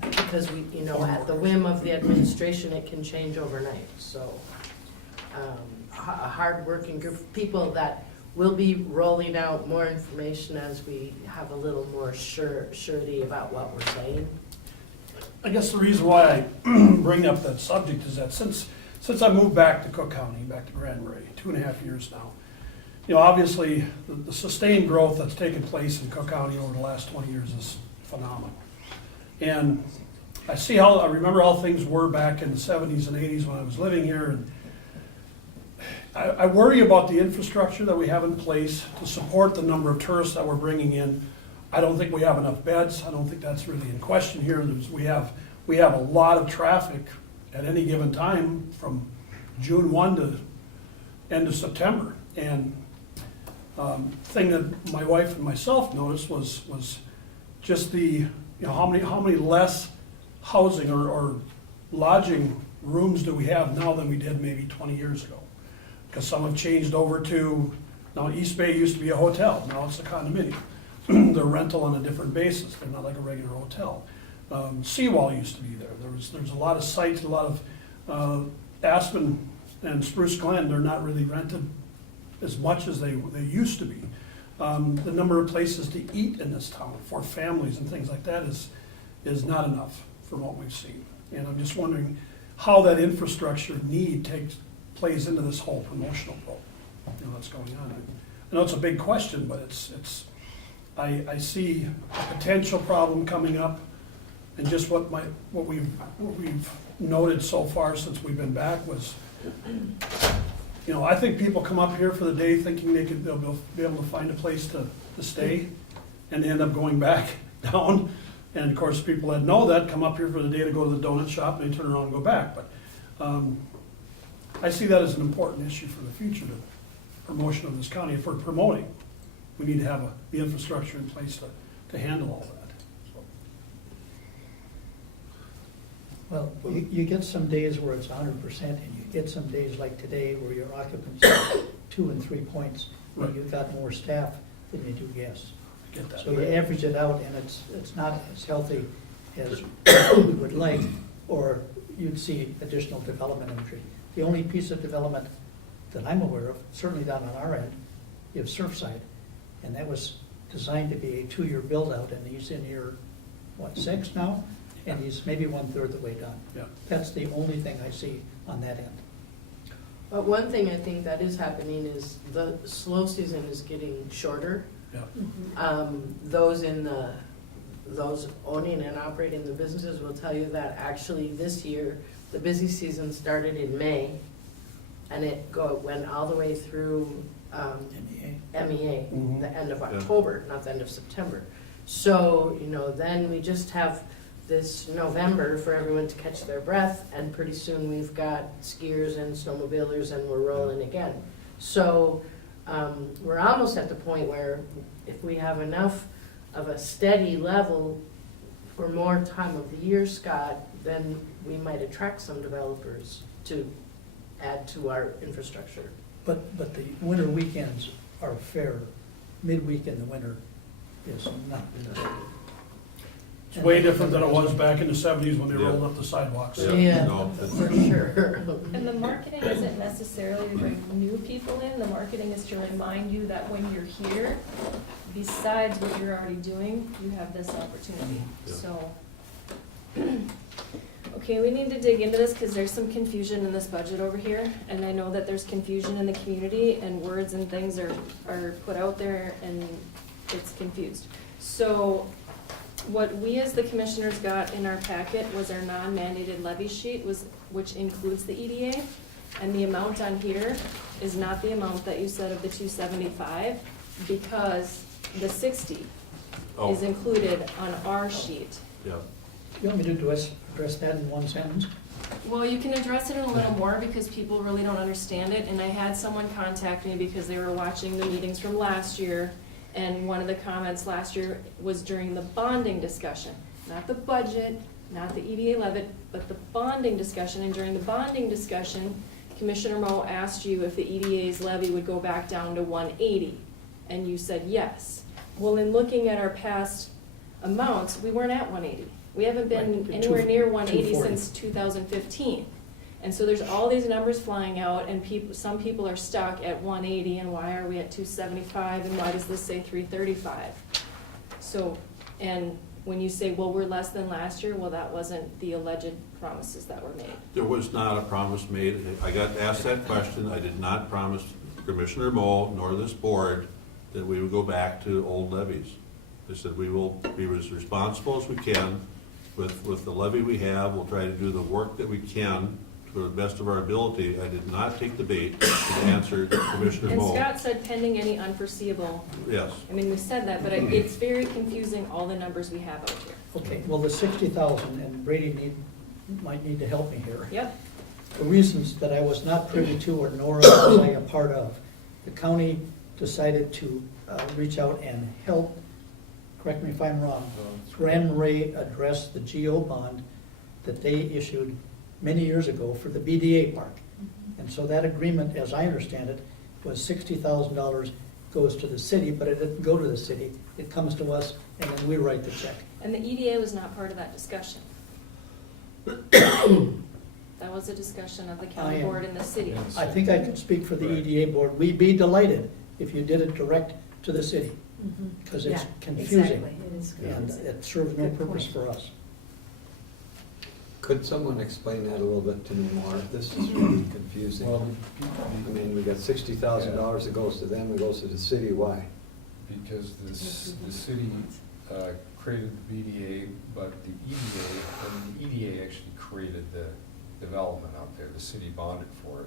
because we, you know, at the whim of the administration, it can change overnight. So a hard-working group of people that will be rolling out more information as we have a little more surety about what we're saying. I guess the reason why I bring up that subject is that since I moved back to Cook County, back to Grand Marais, 2.5 years now, you know, obviously the sustained growth that's taken place in Cook County over the last 20 years is phenomenal. And I remember how things were back in the 70s and 80s when I was living here, and I worry about the infrastructure that we have in place to support the number of tourists that we're bringing in. I don't think we have enough beds. I don't think that's really in question here. We have a lot of traffic at any given time from June 1 to end of September. And thing that my wife and myself noticed was just how many less housing or lodging rooms do we have now than we did maybe 20 years ago? Because some have changed over to, now East Bay used to be a hotel, now it's a condominium. They're rental on a different basis, they're not like a regular hotel. Seawall used to be there, there's a lot of sites, a lot of Aspen and Spruce Glen, they're not really rented as much as they used to be. The number of places to eat in this town for families and things like that is not enough from what we've seen. And I'm just wondering how that infrastructure need plays into this whole promotional program, that's going on. I know it's a big question, but I see a potential problem coming up, and just what we've noted so far since we've been back was, I think people come up here for the day thinking they'll be able to find a place to stay, and they end up going back down. And of course, people that know that come up here for the day to go to the donut shop, and they turn around and go back. But I see that as an important issue for the future, the promotion of this county. If we're promoting, we need to have the infrastructure in place to handle all that. Well, you get some days where it's 100%, and you get some days like today where your occupancy is 2 and 3 points, when you've got more staff than you do guests. I get that. So you average it out, and it's not as healthy as we would like, or you'd see additional development entry. The only piece of development that I'm aware of, certainly down on our end, is Surfside, and that was designed to be a 2-year build-out, and he's in year, 6 now? And he's maybe 1/3 the way done. Yeah. That's the only thing I see on that end. But one thing I think that is happening is the slow season is getting shorter. Yeah. Those owning and operating the businesses will tell you that actually this year, the busy season started in May, and it went all the way through MEA, Mhm. the end of Yeah. October, not the end of September. So, then we just have this November for everyone to catch their breath, and pretty soon we've got skiers and snowmobilers, and we're rolling again. So we're almost at the point where if we have enough of a steady level for more time of the year, Scott, then we might attract some developers to add to our infrastructure. But the winter weekends are fair. Midweek in the winter is not. It's way different than it was back in the '70s when they rolled up the sidewalks. Yeah. No, For sure. And the marketing isn't necessarily to bring new people in, the marketing is to remind you that when you're here, besides what you're already doing, you have this opportunity, Yeah. so. Okay, we need to dig into this, because there's some confusion in this budget over here, and I know that there's confusion in the community, and words and things are put out there, and it's confused. So, what we as the commissioners got in our packet was our non-mandated levy sheet, which includes the EDA. And the amount on here is not the amount that you said of the 275, because the 60 Oh. is included on our sheet. Yeah. You want me to address that in one sentence? Well, you can address it in a little more, because people really don't understand it, and I had someone contact me because they were watching the meetings from last year, and one of the comments last year was during the bonding discussion, not the budget, not the EDA levy, but the bonding discussion, and during the bonding discussion, Commissioner Moe asked you if the EDA's levy would go back down to 180, and you said yes. Well, in looking at our past amounts, we weren't at 180. We haven't been Right, anywhere near 180 240. since 2015. And so there's all these numbers flying out, and some people are stuck at 180, and why are we at 275, and why does this say 335? So, and when you say, well, we're less than last year, well, that wasn't the alleged promises that were made. There was not a promise made. I got asked that question. I did not promise Commissioner Moe nor this board that we would go back to old levies. They said we will be as responsible as we can with the levy we have. We'll try to do the work that we can to the best of our ability. I did not take the bait to answer Commissioner And Moe. Scott said pending any unforeseeable, Yes. I mean, we said that, but it's very confusing, all the numbers we have out here. Okay, well, the 60,000, and Brady might need to help me here. Yep, For reasons that I was not privy to or nor was I a part of, the county decided to reach out and help, correct me if I'm wrong, Grand Marais address the GO bond that they issued many years ago for the BDA park. And so that agreement, as I understand it, was $60,000 goes to the city, but it didn't go to the city. It comes to us, and then we write the check. and the EDA was not part of that discussion. That was a discussion of the I county am- board and the city. I think I can speak for the EDA board. We'd be delighted if you did it direct to the city, because it's Yeah, confusing. exactly. It is And confusing. it serves no Good purpose point. for us. Could someone explain that a little bit to me more? This is really confusing. Well, I mean, we got $60,000 that goes to them, it goes to the city, why? because the city created the BDA, but the EDA actually created the development out there. The city bonded for it.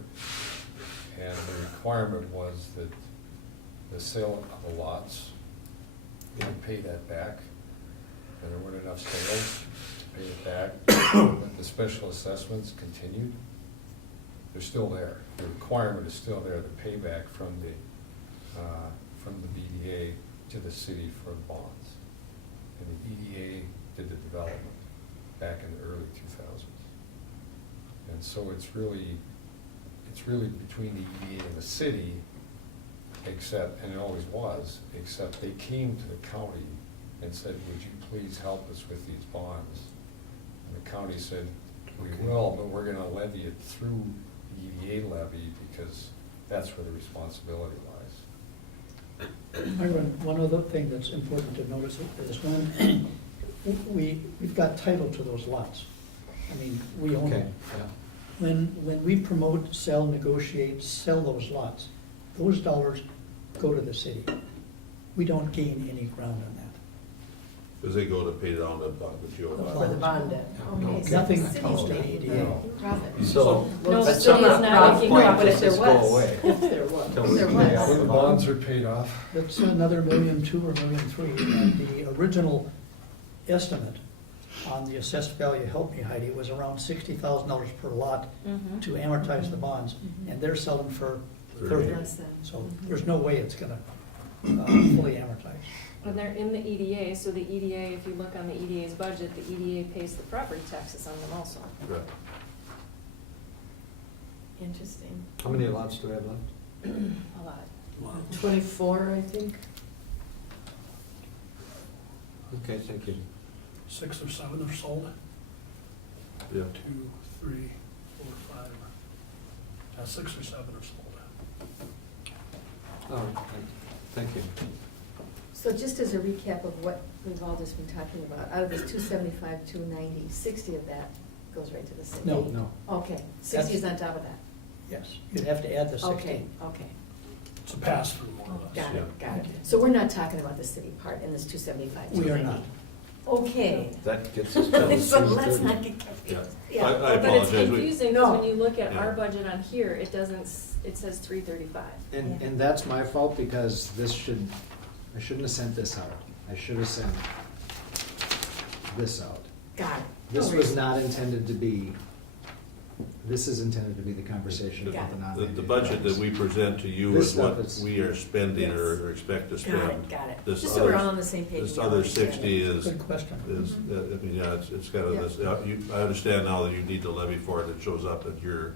And the requirement was that the sale of the lots, they would pay that back. And there weren't enough sales to pay it back. But the special assessments continued. They're still there. The requirement is still there, the payback from the BDA to the city for bonds. And the EDA did the development back in the early 2000s. And so it's really between the EDA and the city, except, and it always was, except they came to the county and said, would you please help us with these bonds? And the county said, we will, but we're gonna levy it through the EDA levy because that's where the responsibility lies. One other thing that's important to notice is when we've got title to those lots. I mean, we own Okay, them. yeah. When we promote, sell, negotiate, sell those lots, those dollars go to the city. We don't gain any ground on that. Because they go to pay down the GO The bond. For the bond debt. Okay, so Nothing the comes to city's the not EDA. profit. So, No, Well, the but city some is of the not profit making point profit. if there Does this go was. away? If there was. Till we There pay was. out When the bonds are paid off, That's another $1.2 million or $1.3 million. And the original estimate on the assessed value, help me Heidi, was around $60,000 per lot Mhm. to amortize the bonds. And they're selling for 30. Less than. So there's no way it's gonna fully amortize. When they're in the EDA, so the EDA, if you look on the EDA's budget, the EDA pays the property taxes on them also. Right. Interesting. How many lots do we have left? A lot. 24, I think. Okay, thank you. 6 or 7 are sold. Yeah. 2, 3, 4, 5. 6 or 7 are sold. All right, thank you. So just as a recap of what we've all just been talking about, out of this 275, 290, 60 of that goes right to the city? No. Okay, 60 is on top of that? Yes, you'd have to add the 60. Okay, okay. It's a pass-through, more or less. Got it, Yeah. got it. So we're not talking about the city part in this 275, We are 290? not. Okay. That gets us down to So let's 330. not get confused. Yeah. I But it's apologize. We- confusing, No. because when you look at our Yeah. budget on here, it doesn't, it says 335. And that's my fault because I shouldn't have sent this out. I should have sent this out. Got it. This No was worries. not intended to be, this is intended to be the conversation about the The non-mandated budget that items. we present to you This is what stuff is- we are spending Yes. or expect to spend. Got it, got it. This Just so we're other- all on the same page. This we all other understand 60 it. is, Good question. I mean, yeah, it's kind of Yeah. this, I understand now that you need to levy for it, it shows up at your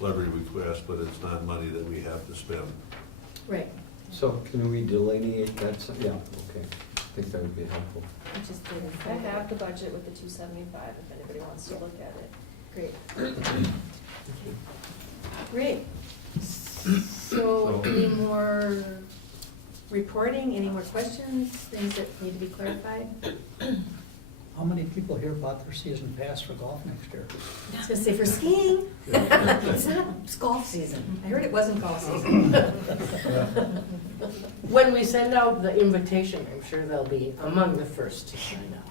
levy request, but it's not money that we have to spend. Right. So can we delineate that? Yeah, okay. I think that would be helpful. Which is good. I have the budget with the 275, if anybody wants to look at it. Great. Great. So any more reporting, any more questions, things that need to be clarified? How many people here bought their season pass for golf next year? I was gonna say for skiing. It's not golf season. I heard it wasn't golf season. When we send out the invitation, I'm sure they'll be among the first to sign up.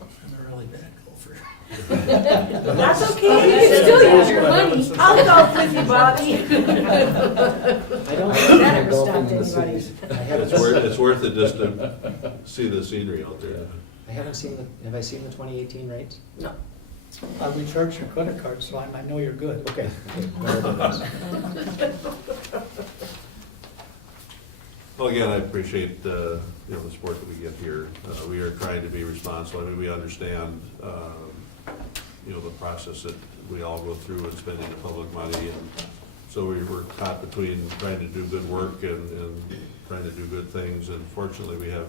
I'm a really bad golfer. That's okay, you can still use your money. I'll golf with you, Bobby. I don't That have ever stopped anybody. I haven't It's worth it just to see the scenery out there. I haven't seen have I seen the 2018 rates? No. I recharged your credit card, so I know you're good. Okay. Whatever it is. Well, again, I appreciate, the support that we get here. We are trying to be responsible. I mean, we understand, the process that we all go through in spending the public money. And so we were caught between trying to do good work and trying to do good things. And fortunately, we have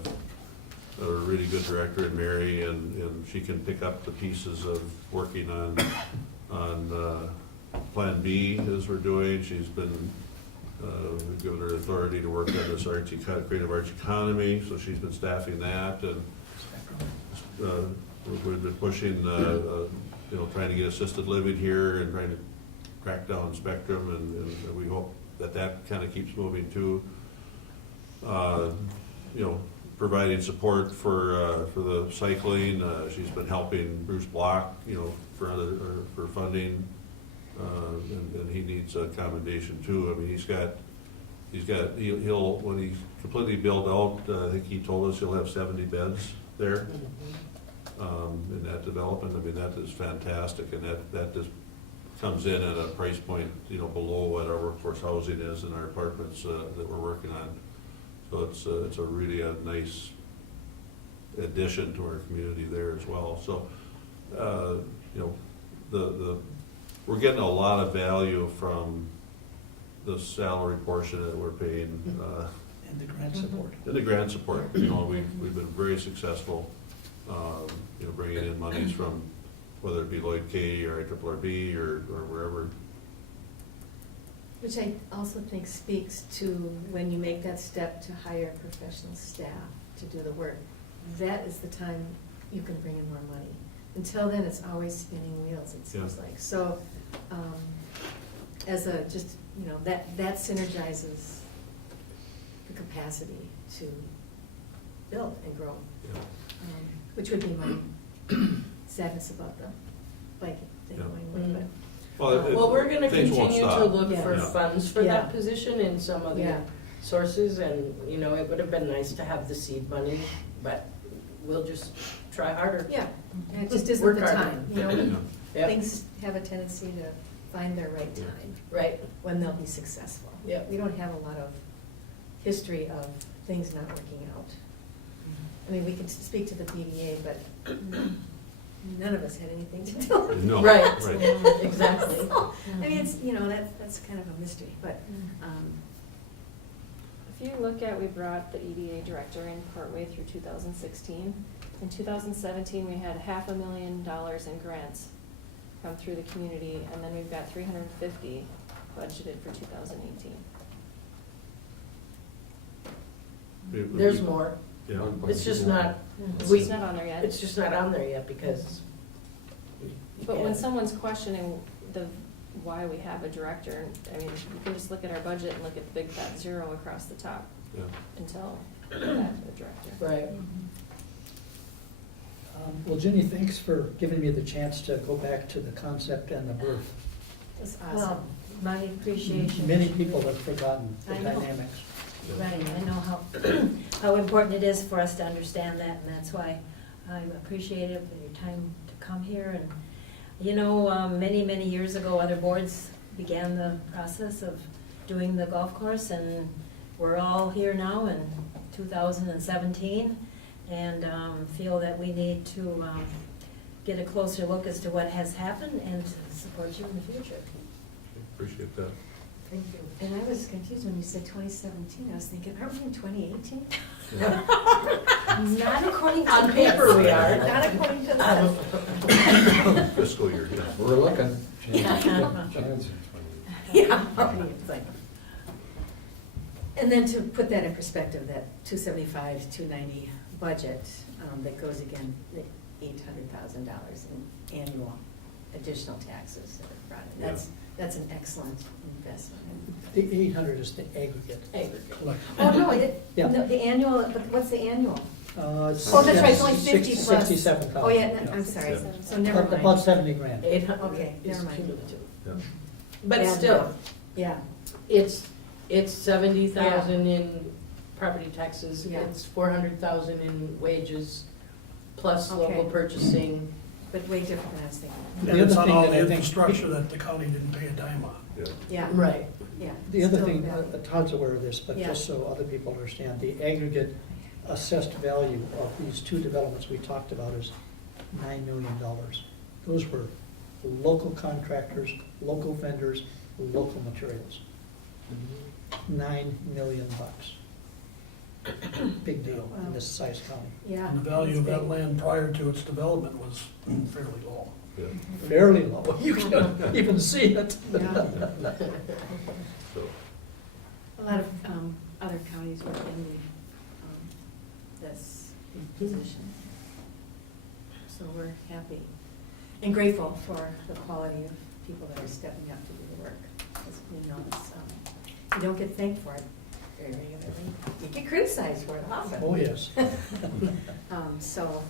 a really good director in Mary, and she can pick up the pieces of working on Plan B as we're doing. She's been, we've given her authority to work on this creative arts economy, so she's been staffing that. And we've been pushing, trying to get assisted living here and trying to crack down Spectrum, and we hope that kind of keeps moving too. Providing support for the cycling. She's been helping Bruce Block, for funding, and he needs a commendation too. I mean, he'll when he's completely built out, I think he told us he'll have 70 beds there. In that development, I mean, that is fantastic, and that just comes in at a price point, below what our workforce housing is in our apartments that we're working on. So it's a really a nice addition to our community there as well. So, we're getting a lot of value from the salary portion that we're paying, And the grant support. and the grant support. We've been very successful, bringing in monies from whether it be Lloyd K or IRRB or wherever. Which I also think speaks to when you make that step to hire professional staff to do the work. That is the time you can bring in more money. Until then, it's always spinning wheels, it seems like. So, that synergizes the capacity to build and grow. Which would be my sadness about the bike thing Yeah. going with, Well, we're gonna things won't continue to stop. look for Yeah. funds for Yeah. that position in some but, other yeah. sources, and, it would have been nice to have the seed money, but we'll just try harder. Yeah, and it just isn't Work the harder. time, Yeah. Yep. Things have a tendency to find their right time Right, when they'll be successful. Yep. We don't have a lot of history of things not working out. I mean, we can speak to the BDA, but none of us had anything to do with it. No, Right. right. Exactly. So, I mean, it's, you know, that's kind of a mystery, but, If you look at, we brought the EDA director in partway through 2016. In 2017, we had $500,000 in grants come through the community, and then we've got 350 budgeted for 2018. There's more. Yeah. It's just not, It's we, just not on there yet. it's just not on there yet because. But when someone's questioning why we have a director, I mean, you can just look at our budget and look at the big fat zero across the top Yeah. until we have a director. Right. Well, Ginny, thanks for giving me the chance to go back to the concept and the birth. it's Well, awesome. My appreciation. Many people have forgotten the I know. dynamics. Right, I know how, how important it is for us to understand that, and that's why I'm appreciative of your time to come here. And, you know, many, many years ago, other boards began the process of doing the golf course, and we're all here now in 2017, and feel that we need to get a closer look as to what has happened and to support you in the future. Appreciate that. Thank you. And I was confused when you said 2017, I was thinking, aren't we in 2018? Not according to On this. paper we are. Not according to this. Fiscal year, yeah. We're looking. Jan's in 20. Yeah, already, it's like. And then to put that in perspective, that 275, 290 budget, that goes again, the $800,000 in annual additional taxes that are brought in. That's an excellent investment. The 800 is the aggregate. Aggregate. Oh, no, Yeah. no, the annual, but what's the annual? Oh, Oh, that's right, it's only 50 plus. 67,000. Oh, yeah, no, I'm sorry, Yeah. so never About mind. 70 grand. 800 Okay, is never mind. cumulative. Yeah. But And, still, Yeah, it's 70,000 in property taxes, Yeah. it's 400,000 in wages, plus Okay. local purchasing. but way different than I was thinking. The And other it's on thing all that the I think- infrastructure that the county didn't pay a dime on. Yeah. Yeah. Right. Yeah. The other still thing, valid. Todd's aware of this, but Yeah. just so other people understand, the aggregate assessed value of these two developments we talked about is $9 million. Those were local contractors, local vendors, local materials. $9 million. Big deal in this size county. Yeah. And the value of it's that big. land prior to its development was fairly low. Yeah. Fairly low, you can't even see it. Yeah. So, A lot of other counties were in this position. So we're happy and grateful for the quality of people that are stepping up to do the work. As we know, it's, you don't get thanked for it very regularly. You get criticized for it often. Oh, yes. So,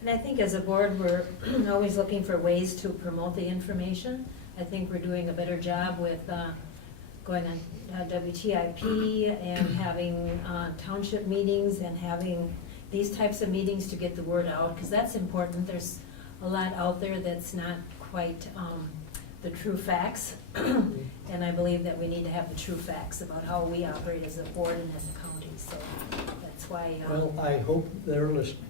and I think as a board, we're always looking for ways to promote the information. I think we're doing a better job with going on WTIP and having township meetings and having these types of meetings to get the word out, because that's important. There's a lot out there that's not quite the true facts. And I believe that we need to have the true facts about how we operate as a board and as a county, so that's why. Well, I hope they're listening.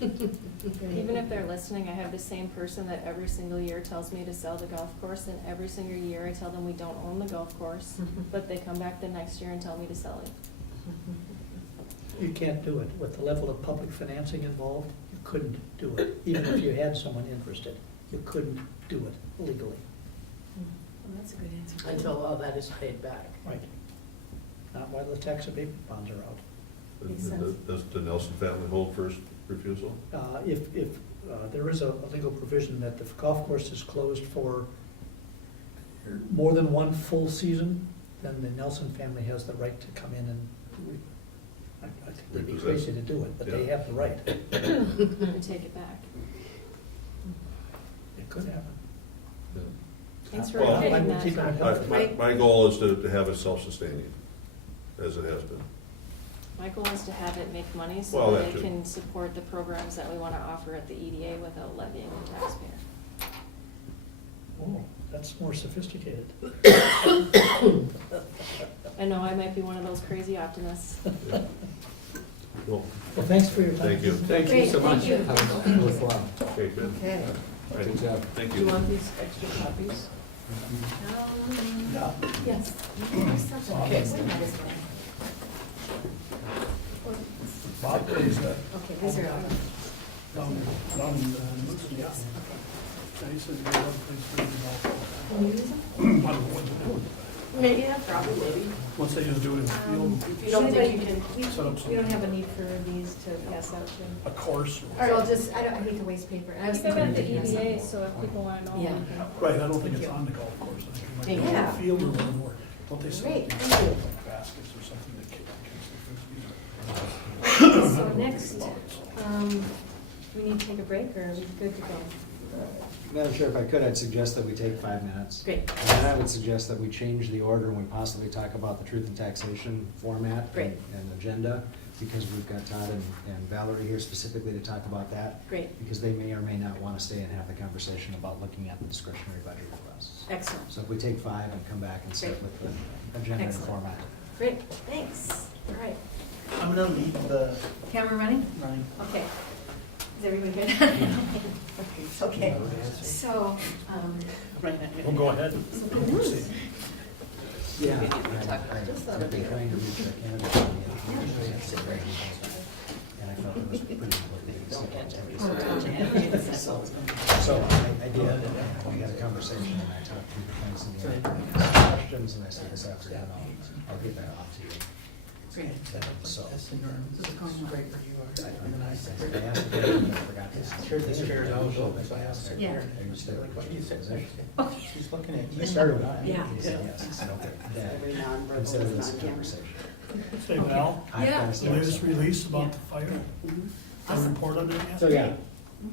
Even if they're listening, I have the same person that every single year tells me to sell the golf course, and every single year I tell them we don't own the golf course, but they come back the next year and tell me to sell it. You can't do it. With the level of public financing involved, you couldn't do it. Even if you had someone interested, you couldn't do it legally. Well, that's a good answer. Until all that is paid back. Right. Not while the tax abatement bonds are out. Makes and sense. does the Nelson family hold first refusal? If there is a legal provision that the golf course is closed for more than one full season, then the Nelson family has the right to come in and, I think they'd be Repossess crazy to it. do it, but they Yeah. have the right. And take it back. It could happen. Yeah. Thanks for Well, I'm repeating that. keeping it My, healthy. my goal is to have it self-sustaining, as it has been. My goal is to have it make money Well, so that that it too. can support the programs that we want to offer at the EDA without levying the taxpayer. Oh, That's more sophisticated. I know I might be one of those crazy optimists. Cool. Well, thanks for your time. Thank you. Thank you Great, so thank much. you. Have a worthwhile. Okay, good. Okay. All right. Good job. Thank Do you you. want these extra copies? Yeah. Yes. There's something. Okay. Wait, that is one. Bob pays that Okay, these are all. down in, yeah. And he says he has other things for him to Can you use them? do. I don't know what to do with Maybe, yeah, probably. that. Once they just do it in the field, If you don't think you can, set up We don't some, have a need for these to pass out to. a course. All right, I'll just, I hate to waste paper. I was Keep them thinking at the of doing EDA, so if people wanna know. Yeah. we can- Right, I don't think it's on the golf course. I think Thank it might be you. on the field or whatever. Don't they sell Great, these thank you. baskets or something that kids can So next, we need to take a break, or are we good to go? Madam Chair, if I could, I'd suggest that we take 5 minutes. Great. And then I would suggest that we change the order when we possibly talk about the truth and taxation format. Great. And agenda, because we've got Todd and Valerie here specifically to talk about that. Great. Because they may or may not want to stay and have the conversation about looking at the discretionary budget requests. Excellent. So if we take 5 and come back and start Great. with the agenda and Excellent. format. Great, thanks. All right. I'm gonna leave the Camera running? line. Okay. Is everyone good? Okay, so, We'll go ahead. some good news. Yeah. I've been trying to reach the candidate. And I felt it was pretty important. So I did, and we had a conversation, and I talked to the friends and the questions, and I said this afternoon, I'll get that off to you. Great. So. I asked Sure, this chair is out, so I asked her. Yeah. She's looking at you. I started with. Yeah. He said yes, and okay. Consider this a conversation. Say, Val, I Yeah. passed the latest it. release about the fire, a Awesome. report on it yet? So, yeah.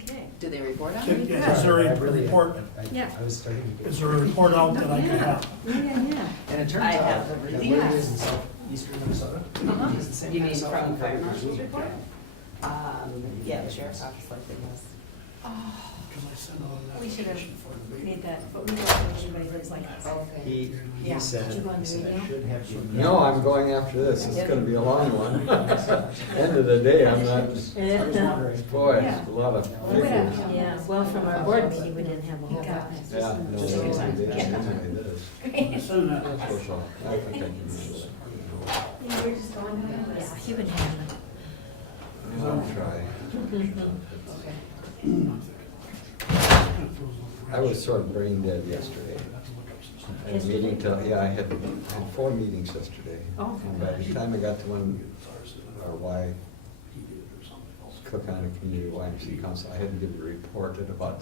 Okay. do they report on Is it? there I a really- report, Yeah. I was starting to get. is there a report out that I can have? Yeah, yeah. And it turns I out have that the what it release. is in southeastern Minnesota. Uh-huh. is the same You kind mean of from stuff fire we marshal's do. report? Yeah, the sheriff's office like it was. Because I sent out an We should have application for the made that, but we don't have anybody lives like us. He Yeah. said, Did you go on he the said I radio? should have you. No, I'm going after this. It's gonna be a long one. End of the day, I'm not, I was wondering. boy, Yeah. it's a lot of We would have- figures. Yeah, well, from our board meeting, we didn't have a whole lot. Yeah, no, Just a good time. it is. I sent that. So, I think I can manage. Yeah, we're just going, yeah, you can handle it. I'll try. I was sort of brain dead yesterday. I had a meeting till, yeah, I had 4 meetings yesterday. Oh. And by the time I got to one, our Y, Cook County Community YMCA Council, I had to give a report at about,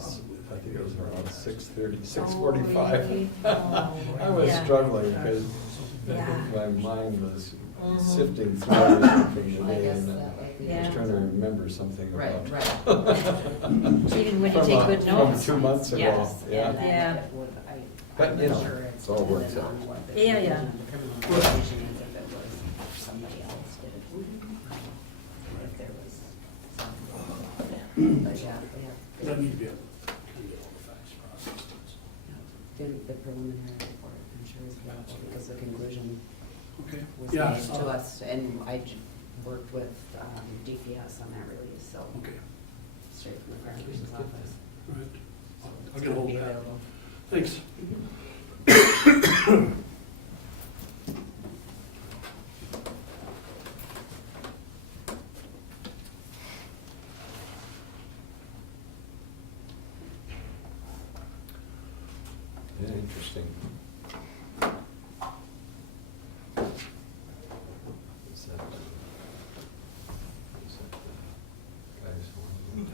I think it was around 6:30, 6:45. I was Yeah. struggling because Yeah. my mind was Mhm. sifting through everything I today, guess and that I would be. Yeah. was trying to remember something Right, about. right. Even when you From, take good from notes. 2 months ago, Yes, yeah. and then Yeah. it would, But, I'm you know, sure it's it all works dependent out. on what the Yeah, yeah. criminal investigation is, if it was somebody else did it. If there was something. But yeah, they have. That need to be able to get all the facts processed. The preliminary report, I'm sure is available because the conclusion Okay, was yeah, made to us, and worked with DPS on that release, so okay, straight from the fire marshal's office. all right. So I'll it's get a gonna hold be of that. available. Thanks. Yeah, interesting. Is that, guys on?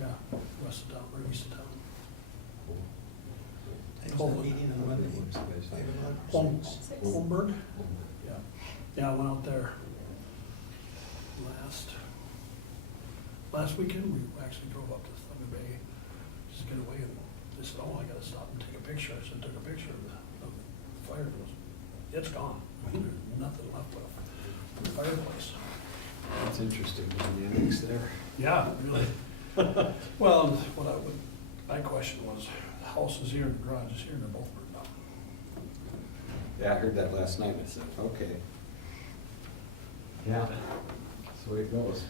Yeah, west of town, or east of town. Holmberg? Yeah, yeah, I went out there last weekend. We actually drove up to Thunder Bay, just get away, and they said, oh, I gotta stop and take a picture. I said, took a picture of the fire. It's gone. There's nothing left of the fireplace. That's interesting, dynamics there. Yeah, really. Well, my question was, house is here and the garage is here, they're both burned down. Yeah, I heard that last night, I said, okay. Yeah, that's the way it goes.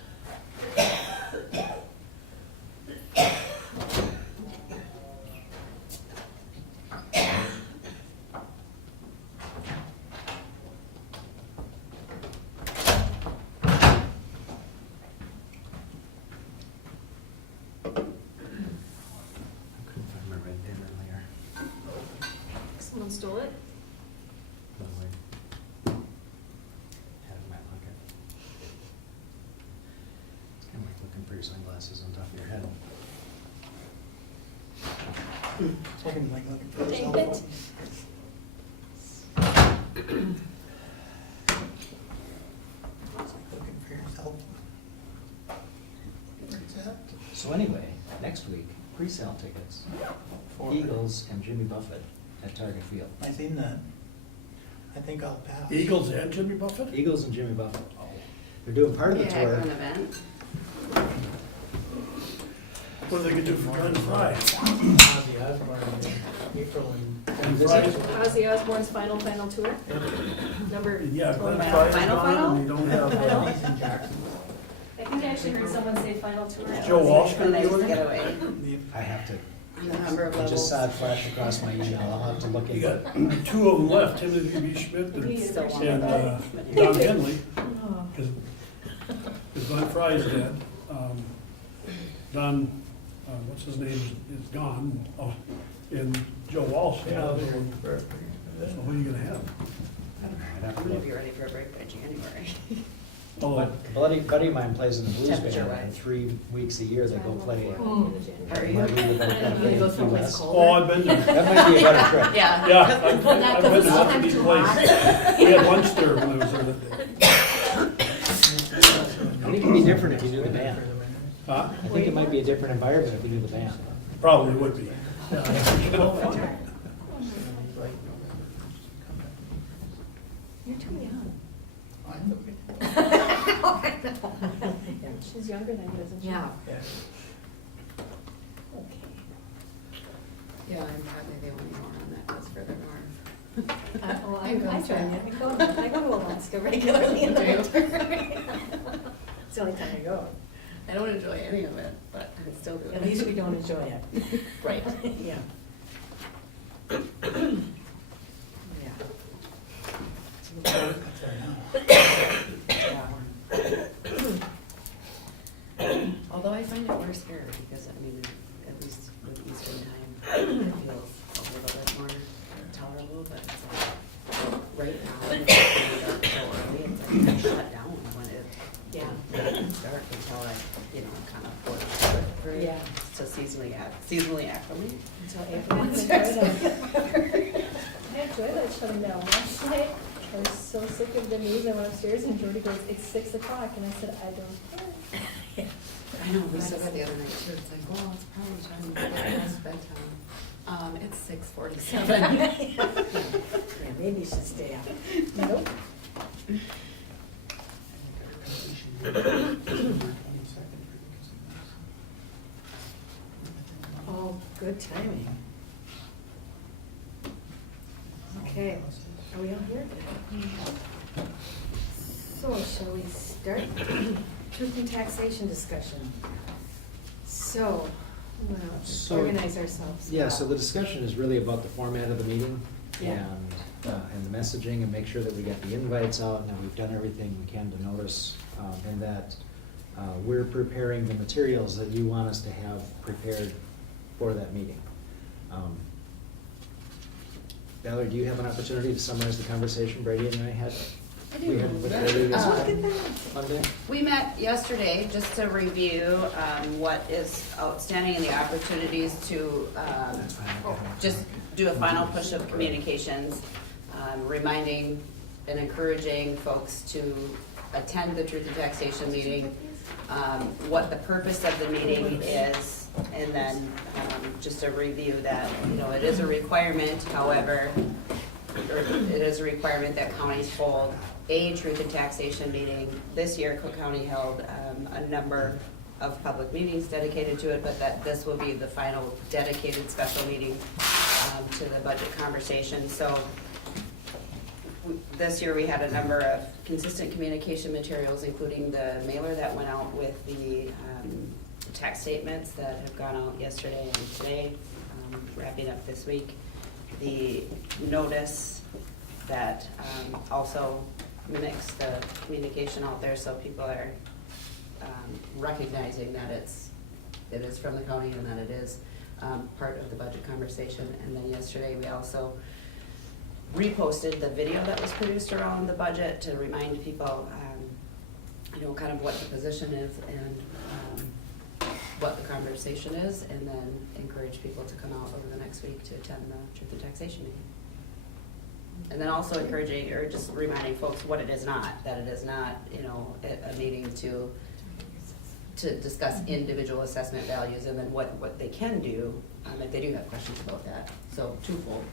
I couldn't find my red pen earlier. Someone stole it? No, I had it in my pocket. It's kind of like looking for your sunglasses on top of your head. Dang it. So anyway, next week, pre-sale tickets, Eagles and Jimmy Buffett at Target Field. I seen that. I think I'll pass. Eagles and Jimmy Buffett? Eagles and Jimmy Buffett. They're doing part of the tour. event. What are they gonna do for Glenn Fry? Ozzy Osbourne in April And Fry's- Ozzy Osbourne's final tour, number Yeah, Glenn 12. Fry is Final, gone, and we don't have, and he's in Jackson. I think I actually heard someone say final tour. Joe Walsh When gonna they be with get him? away. I have to, The number of I levels. just saw it flash across my email. I'll have to look You into got it. two of them left, Timothy B. Schmidt and Still want and, it. Don Henley, Oh. because Glenn Fry is dead. Don, what's his name, is gone. Oh, and Joe Walsh. You know, So they're- who are you gonna have? I'd have to I'm gonna look. be ready for a break by January. Oh, A buddy of mine plays in the blues band, Temperature-wise. and 3 weeks a year they go play. Are you? Might be a better kind of play in Key West. oh, I've been there. That might be a better trip. Yeah. Yeah, I've been to lots of these places. We had lunch there when I was there that day. I think it'd be different if you knew the band. Huh? I think it might be a different environment if you knew the band. Probably would be. You're too young. She's younger than you, isn't she? Yeah. Yeah. Okay. Yeah, I'm probably the only one that goes further north. Well, I go I to- try. I go to Alaska regularly in the winter. It's the only time I go. I don't enjoy any of it, but I still do it. At least we don't enjoy it. Right. Yeah. Although I find it worse here because, I mean, at least with Eastern time, it feels a little bit more tolerable, but it's like, right now, it's dark so early, it's like I shut down when it's dark until I, kind of work for it. Yeah. So seasonally acclimate. Until I April. enjoyed that shutting down last night. I was so sick of the news, I went upstairs and Jordy goes, it's 6 o'clock, and I said, I don't care. I know, we said that the other night too, it's like, well, it's probably time to get past bedtime. It's 6:47. Yeah, maybe you should stay up. Nope. Oh, good timing. Okay, are we all here? So shall we start? Truth and taxation discussion. So, I'm gonna So- organize ourselves. Yeah, so the discussion is really about the format of the meeting Yeah. and the messaging and make sure that we get the invites out and that we've done everything we can to notice, and that we're preparing the materials that you want us to have prepared for that meeting. Valerie, do you have an opportunity to summarize the conversation Brady and I had? I do. We had with Brady this Look at Monday? We met yesterday just to review what is outstanding and the opportunities to just do a final push of communications, reminding and encouraging folks to attend the Truth and Taxation meeting, what the purpose of the meeting is, and then just a review that, it is a requirement, however, or it is a requirement that counties hold a Truth and Taxation meeting. This year, Cook County held a number of public meetings dedicated to it, but that this will be the final dedicated special meeting to the budget conversation. So this year we had a number of consistent communication materials, including the mailer that went out with the tax statements that have gone out yesterday and today, wrapping up this week. The notice that also mimics the communication out there, so people are recognizing that it is from the county and that it is part of the budget conversation. And then yesterday we also reposted the video that was produced around the budget to remind people, kind of what the position is and what the conversation is, and then encourage people to come out over the next week to attend the Truth in Taxation meeting. And then also encouraging, or just reminding folks what it is not, that it is not, a meeting to discuss individual assessment values, and then what they can do, if they do have questions about that. So twofold.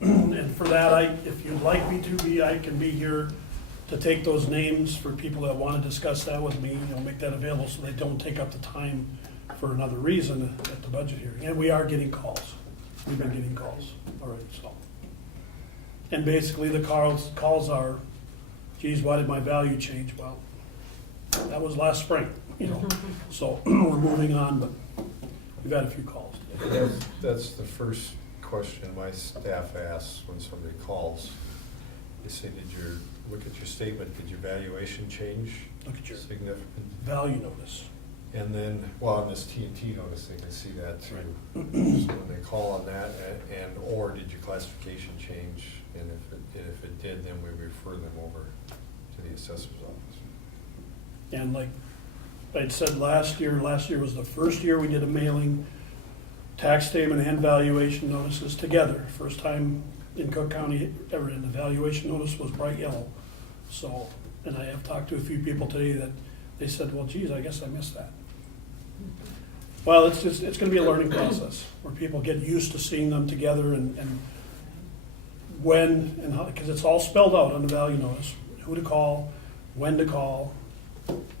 And for that, if you'd like me to I can be here to take those names for people that want to discuss that with me, make that available so they don't take up the time for another reason at the budget hearing. And we are getting calls. We've been getting calls. All right, so. And basically the calls are, geez, why did my value change? Well, that was last spring, So we're moving on, but we've had a few calls. That's the first question my staff asks when somebody calls. They say, look at your statement, did your valuation change? Look at your significant value notice. And then, on this TNT notice, they can see that too. Right. So when they call on that, or did your classification change? And if it did, then we refer them over to the assessor's office. And like I'd said last year was the first year we did a mailing, tax statement and valuation notices together. First time in Cook County ever, and the valuation notice was bright yellow. So, and I have talked to a few people today that they said, well, geez, I guess I missed that. Well, it's gonna be a learning process where people get used to seeing them together and when and how, because it's all spelled out on the value notice, who to call, when to call,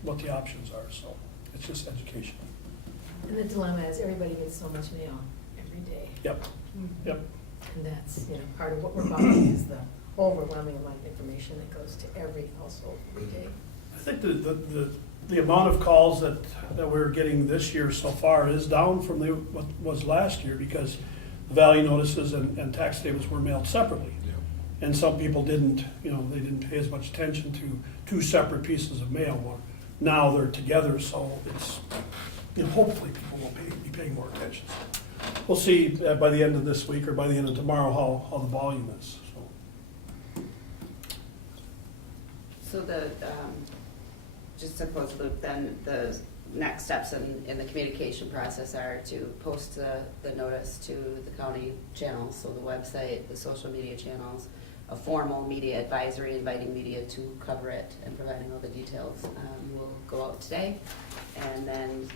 what the options are, so it's just education. And the dilemma is everybody gets so much mail every day. Yep, yep. And that's, part of what we're buying is the overwhelming amount of information that goes to every household every day. I think the amount of calls that we're getting this year so far is down from what was last year, because the value notices and tax statements were mailed separately. Yeah. And some people didn't, they didn't pay as much attention to two separate pieces of mail. Well, now they're together, so it's, hopefully people will be paying more attention. We'll see by the end of this week or by the end of tomorrow how the volume is. So just to close the loop, then the next steps in the communication process are to post the notice to the county channels, so the website, the social media channels, a formal media advisory inviting media to cover it and providing all the details will go out today. And then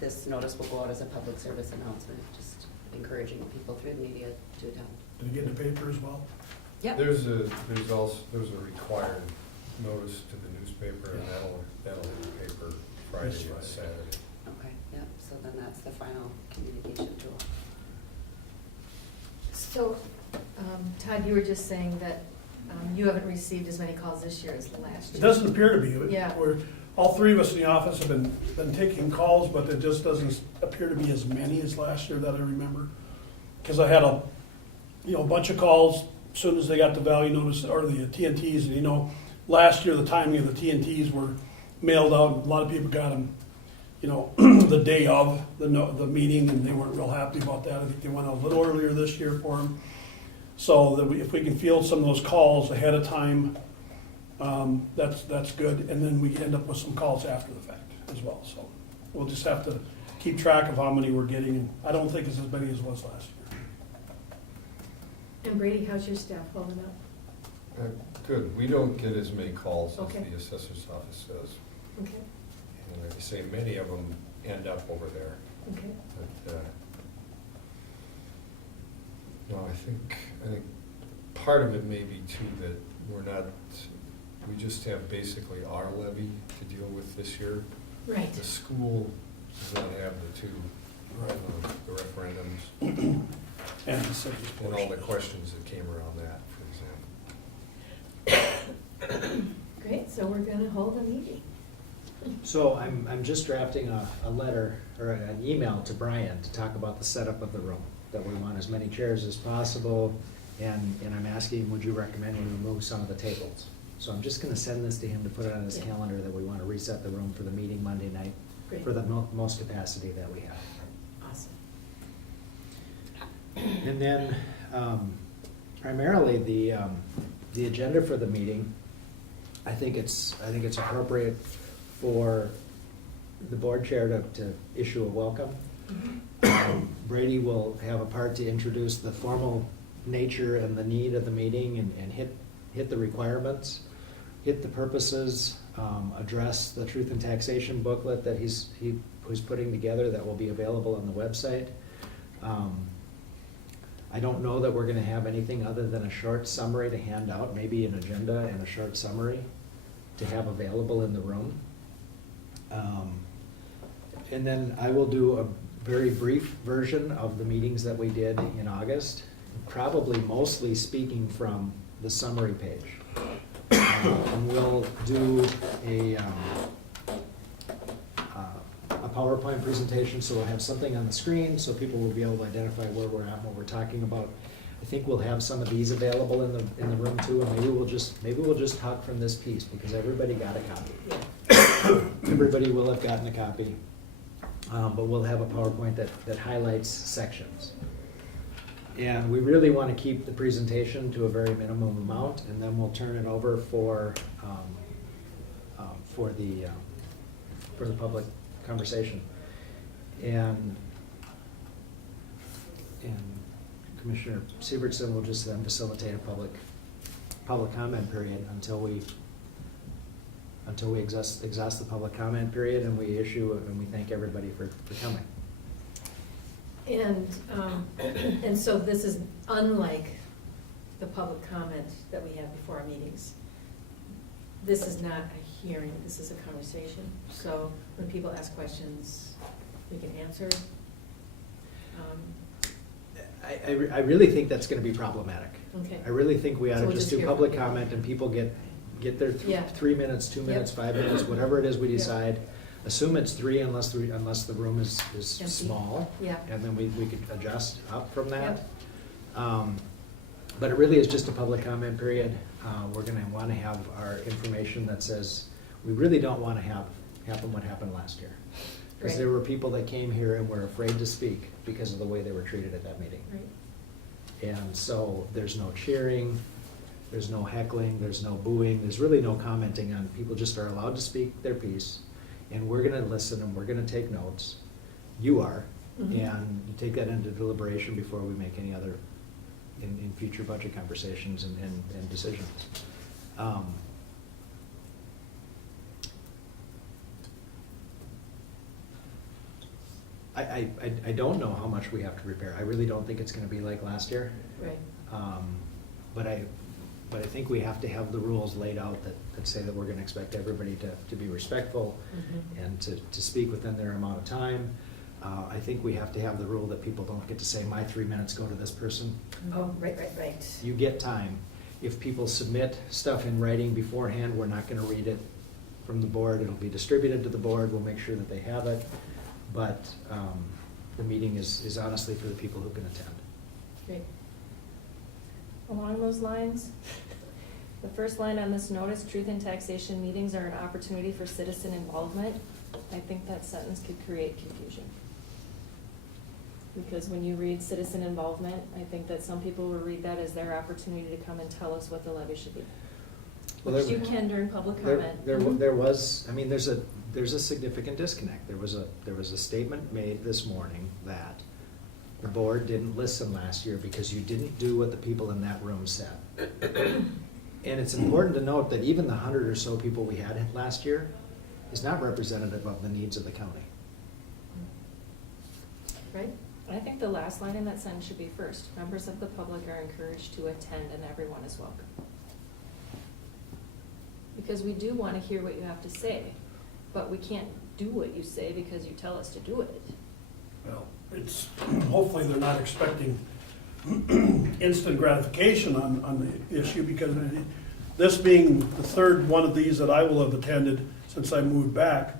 this notice will go out as a public service announcement, just encouraging people through the media to attend. Did it get in the paper as well? Yep. There's a required notice to the newspaper, and that'll hit the paper Friday and Saturday. Okay, yep, so then that's the final communication tool. So, Todd, you were just saying that you haven't received as many calls this year as last year. It doesn't appear to be. Yeah. All three of us in the office have been taking calls, but it just doesn't appear to be as many as last year that I remember. Because I had a bunch of calls as soon as they got the value notice or the TNTs, and last year the timing of the TNTs were mailed out. A lot of people got them, the day of the meeting, and they weren't real happy about that. I think they went out a little earlier this year for them. So that if we can field some of those calls ahead of time, that's good. And then we end up with some calls after the fact as well. So we'll just have to keep track of how many we're getting. And I don't think it's as many as it was last year. And Brady, how's your staff holding up? Good. We don't get as many calls as Okay. the assessor's office does. Okay, And like I say, many of them end up over there. okay. But, no, I think part of it may be too that we're not we just have basically our levy to deal with this year. Right. The school does not have the two, the referendums And the city's and all portion. the questions that came around that, for example. Great, so we're gonna hold a meeting. So I'm just drafting a letter or an email to Brian to talk about the setup of the room, that we want as many chairs as possible, and I'm asking, would you recommend we remove some of the tables? So I'm just gonna send this to him to put it on his Yeah. calendar, that we wanna reset the room for the meeting Monday night, Great. for the most capacity that we have. Awesome. And then, primarily, the agenda for the meeting, I think it's appropriate for the board chair to issue a welcome. Brady will have a part to introduce the formal nature and the need of the meeting and hit the requirements, hit the purposes, address the truth and taxation booklet that he's putting together that will be available on the website. I don't know that we're gonna have anything other than a short summary to hand out, maybe an agenda and a short summary to have available in the room. And then I will do a very brief version of the meetings that we did in August, probably mostly speaking from the summary page. And we'll do a PowerPoint presentation, so we'll have something on the screen so people will be able to identify where we're at, what we're talking about. I think we'll have some of these available in the room too, and maybe we'll just talk from this piece, because everybody got a copy. Everybody will have gotten a copy, but we'll have a PowerPoint that highlights sections. And we really want to keep the presentation to a very minimum amount, and then we'll turn it over for the public conversation. And Commissioner Siebertson will just then facilitate a public comment period until we exhaust the public comment period, and we issue, and we thank everybody for coming. And so this is unlike the public comment that we have before our meetings. This is not a hearing, this is a conversation. So when people ask questions, we can answer. I really think that's gonna be problematic. Okay. I really think we ought So to we'll just just do hear public from people. comment, and people get their Yeah. 3 minutes, 2 minutes, Yep. 5 minutes, whatever it is we Yep. decide. Assume it's 3 unless the room is Empty. small. Yeah. And then we could adjust up from that. Yep. But it really is just a public comment period. We're gonna wanna have our information that says, we really don't wanna happen what happened last year. Because Right. there were people that came here and were afraid to speak because of the way they were treated at that meeting. Right. And so there's no cheering, there's no heckling, there's no booing, there's really no commenting on, people just are allowed to speak their piece. And we're gonna listen and we're gonna take notes. You are. Mhm. And you take that into deliberation before we make any other, in future budget conversations and decisions. I don't know how much we have to prepare. I really don't think it's gonna be like last year. Right. But I think we have to have the rules laid out that say that we're gonna expect everybody to be respectful Mhm. and to speak within their amount of time. I think we have to have the rule that people don't get to say, my 3 minutes go to this person. Oh, right. You get time. If people submit stuff in writing beforehand, we're not gonna read it from the board. It'll be distributed to the board. We'll make sure that they have it. But the meeting is honestly for the people who can attend. Great. Along those lines, the first line on this notice, truth and taxation meetings are an opportunity for citizen involvement. I think that sentence could create confusion. Because when you read citizen involvement, I think that some people will read that as their opportunity to come and tell us what the levy should be. Well, Which there- you can during public There, comment. there was, I mean, there's a significant disconnect. There was a statement made this morning that the board didn't listen last year because you didn't do what the people in that room said. And it's important to note that even the 100 or so people we had last year is not representative of the needs of the county. Right? I think the last line in that sentence should be first. Members of the public are encouraged to attend and everyone is welcome. because we do wanna hear what you have to say, but we can't do what you say because you tell us to do it. Well, it's, hopefully they're not expecting instant gratification on the issue, because this being the third one of these that I will have attended since I moved back,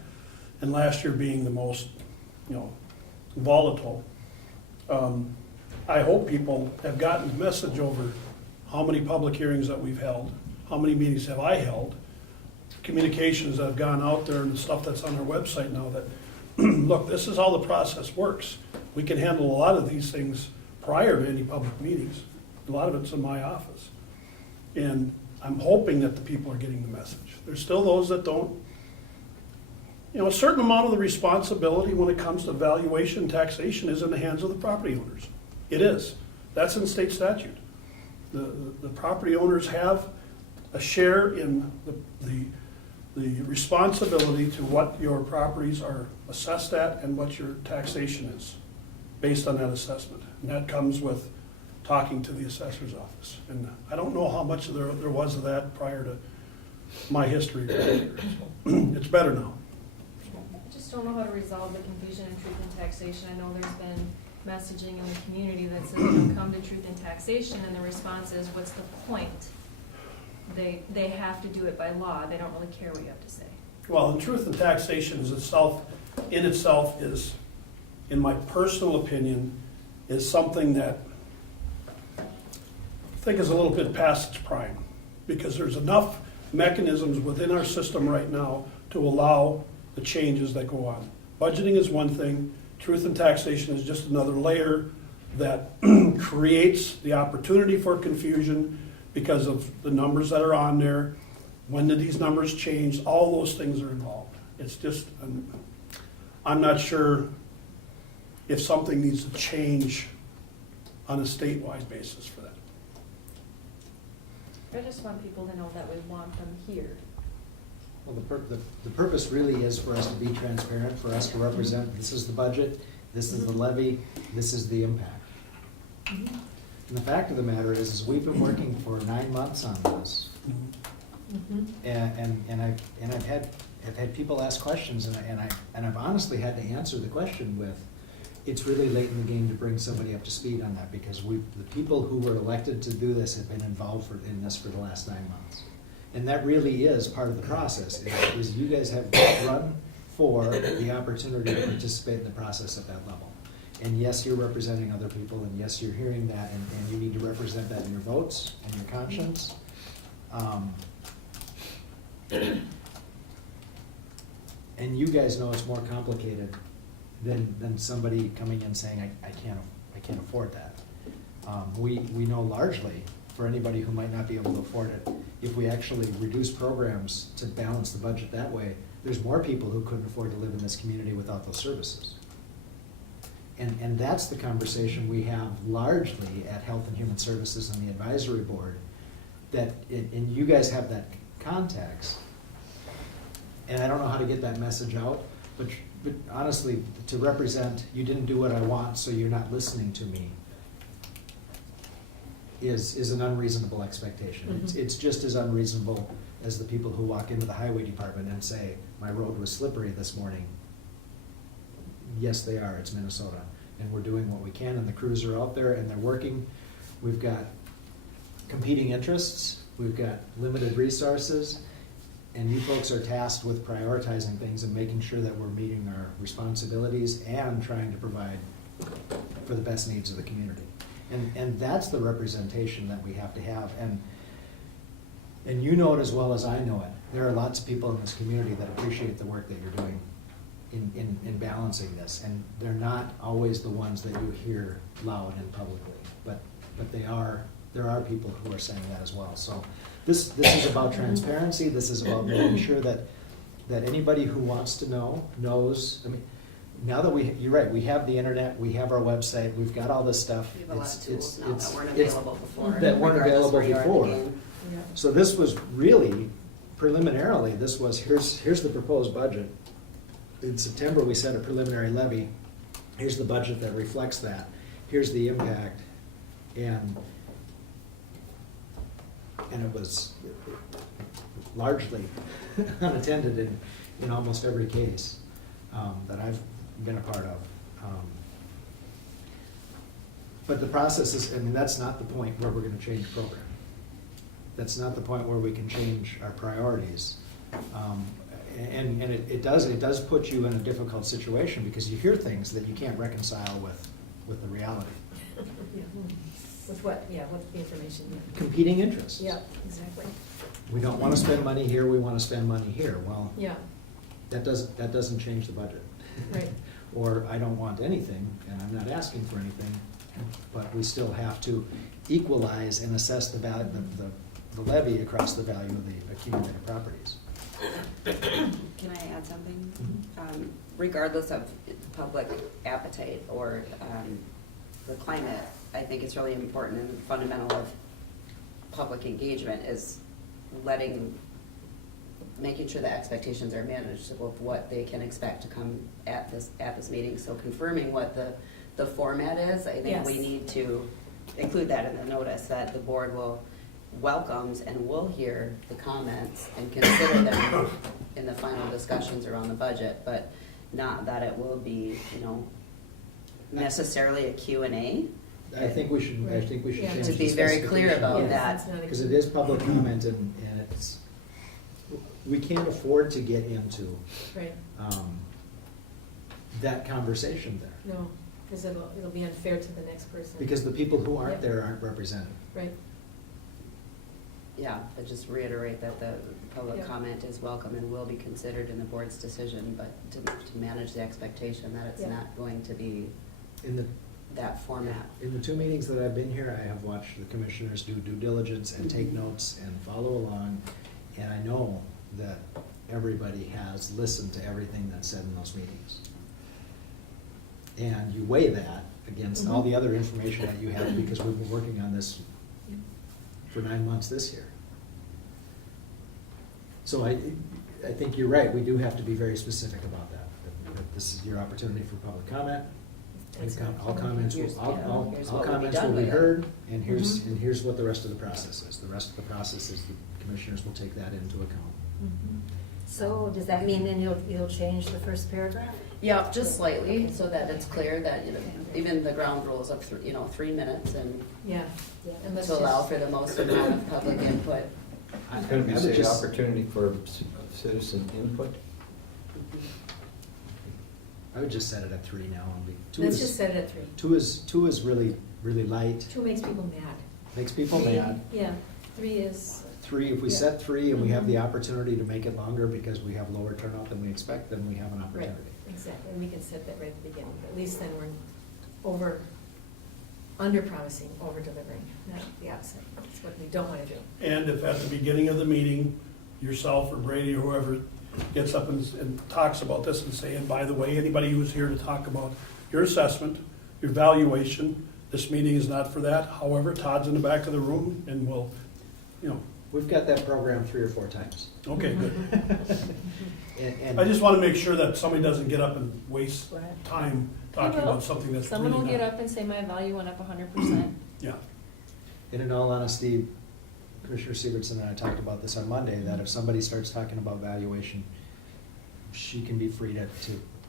and last year being the most, volatile. I hope people have gotten the message over how many public hearings that we've held, how many meetings have I held, communications that have gone out there and the stuff that's on our website now that, look, this is how the process works. We can handle a lot of these things prior to any public meetings. A lot of it's in my office. And I'm hoping that the people are getting the message. There's still those that don't. A certain amount of the responsibility when it comes to valuation and taxation is in the hands of the property owners. It is. That's in state statute. The property owners have a share in the responsibility to what your properties are assessed at and what your taxation is based on that assessment. And that comes with talking to the assessor's office. And I don't know how much there was of that prior to my history right here. So, it's better now. I just don't know how to resolve the confusion in truth and taxation. I know there's been messaging in the community that says, come to truth and taxation, and the response is, what's the point? They have to do it by law. They don't really care what you have to say. Well, the truth and taxation in itself is, in my personal opinion, is something that I think is a little bit past its prime, because there's enough mechanisms within our system right now to allow the changes that go on. Budgeting is one thing, truth and taxation is just another layer that creates the opportunity for confusion because of the numbers that are on there. When did these numbers change? All those things are involved. It's just, I'm not sure if something needs to change on a statewide basis for that. I just want people to know that we want them here. Well, the purpose really is for us to be transparent, for us to represent, this is the budget, this is the levy, this is the impact. And the fact of the matter is we've been working for 9 months on this. And I've had people ask questions, and I've honestly had to answer the question with, it's really late in the game to bring somebody up to speed on that, because the people who were elected to do this have been involved in this for the last 9 months. And that really is part of the process, is you guys have run for the opportunity to participate in the process at that level. And yes, you're representing other people, and yes, you're hearing that, and you need to represent that in your votes and your conscience. And you guys know it's more complicated than somebody coming in saying, I can't afford that. We know largely, for anybody who might not be able to afford it, if we actually reduce programs to balance the budget that way, there's more people who couldn't afford to live in this community without those services. And that's the conversation we have largely at Health and Human Services and the advisory board, and you guys have that context. And I don't know how to get that message out, but honestly, to represent, you didn't do what I want, so you're not listening to me, is an unreasonable expectation. It's just as unreasonable as the people who walk into the highway department and say, my road was slippery this morning. Yes, they are, it's Minnesota, and we're doing what we can, and the crews are out there and they're working. We've got competing interests, we've got limited resources, and you folks are tasked with prioritizing things and making sure that we're meeting our responsibilities and trying to provide for the best needs of the community. And that's the representation that we have to have. And you know it as well as I know it. There are lots of people in this community that appreciate the work that you're doing in balancing this. And they're not always the ones that you hear loud and publicly, but there are people who are saying that as well. So this is about transparency. This is about making sure that anybody who wants to know knows. I mean, now that you're right, we have the internet, we have our website, we've got all this stuff. We have a lot of tools now that weren't available before. That weren't regardless available where you are in the before. game. So this was really, preliminarily, this was, here's the proposed budget. In September, we set a preliminary levy. Here's the budget that reflects that. Here's the impact. And it was, largely unattended in almost every case that I've been a part of. But the process is, I mean, that's not the point where we're gonna change program. That's not the point where we can change our priorities. And it does put you in a difficult situation because you hear things that you can't reconcile with the reality. Yeah. With what, with the information, yeah. Competing interests. Yeah, exactly. We don't wanna spend money here, we wanna spend money here. Well, Yeah, that doesn't change the budget. right. Or I don't want anything, and I'm not asking for anything, but we still have to equalize and assess the value, the levy across the value of the accumulated properties. Can I add something? Regardless of public appetite or the climate, I think it's really important and fundamental of public engagement is making sure the expectations are managed of what they can expect to come at this meeting. So confirming what the format is, I think we Yes. need to include that in the notice, that the board welcomes and will hear the comments and consider them in the final discussions around the budget, but not that it will be, necessarily a Q&A. I think we should Yeah. change To the be very clear specification. about Yes, that. that's not a- Because it is public comment and it's, we can't afford to get into Right, that conversation there. no, because it'll be unfair to the next person. Because the people who aren't Yep. there aren't represented. Right, Yeah, but just reiterate that the public Yeah. comment is welcome and will be considered in the board's decision, but to manage the expectation that it's Yeah. not going to be In the that format. In the 2 meetings that I've been here, I have watched the commissioners do due diligence and take notes and follow along. And I know that everybody has listened to everything that's said in those meetings. And you weigh that against all the other information that you have, because we've been working on this for 9 months this year. So I think you're right, we do have to be very specific about that. That this is your opportunity for public comment. All comments will, Here's what all will be comments done will be with it. heard, and here's what the rest of the process is. The rest of the process is the commissioners will take that into account. so does that mean then you'll change the first paragraph? Yeah, just slightly, so that it's clear that, even the ground rules of, 3 minutes and Yeah, and let's to allow just, for the most amount of public input. Could we I would say just- opportunity for citizen input? I would just set it at 3 now. And let's just set it at 3. Two is really, really light, 2 makes people mad. makes people 3 mad. Yeah, 3 is, 3, if we Yeah. set 3 and we have the opportunity to make it longer because we have lower turnout than we expect, then we have an right, opportunity. exactly, and we can set that right at the beginning, at least then we're under-promising, over-delivering, not the opposite. That's what we don't want to do. And if at the beginning of the meeting, yourself or Brady or whoever gets up and talks about this and say, and by the way, anybody who's here to talk about your assessment, your valuation, this meeting is not for that. However, Todd's in the back of the room and we'll, We've got that program 3 or 4 times. okay, good. And I just want to make sure that somebody doesn't get up and waste Right. time talking will. about something that's really Someone will get not. up and say my value went up 100%. Yeah, And in all honesty, Commissioner Sievertson and I talked about this on Monday, that if somebody starts talking about valuation, she can be free to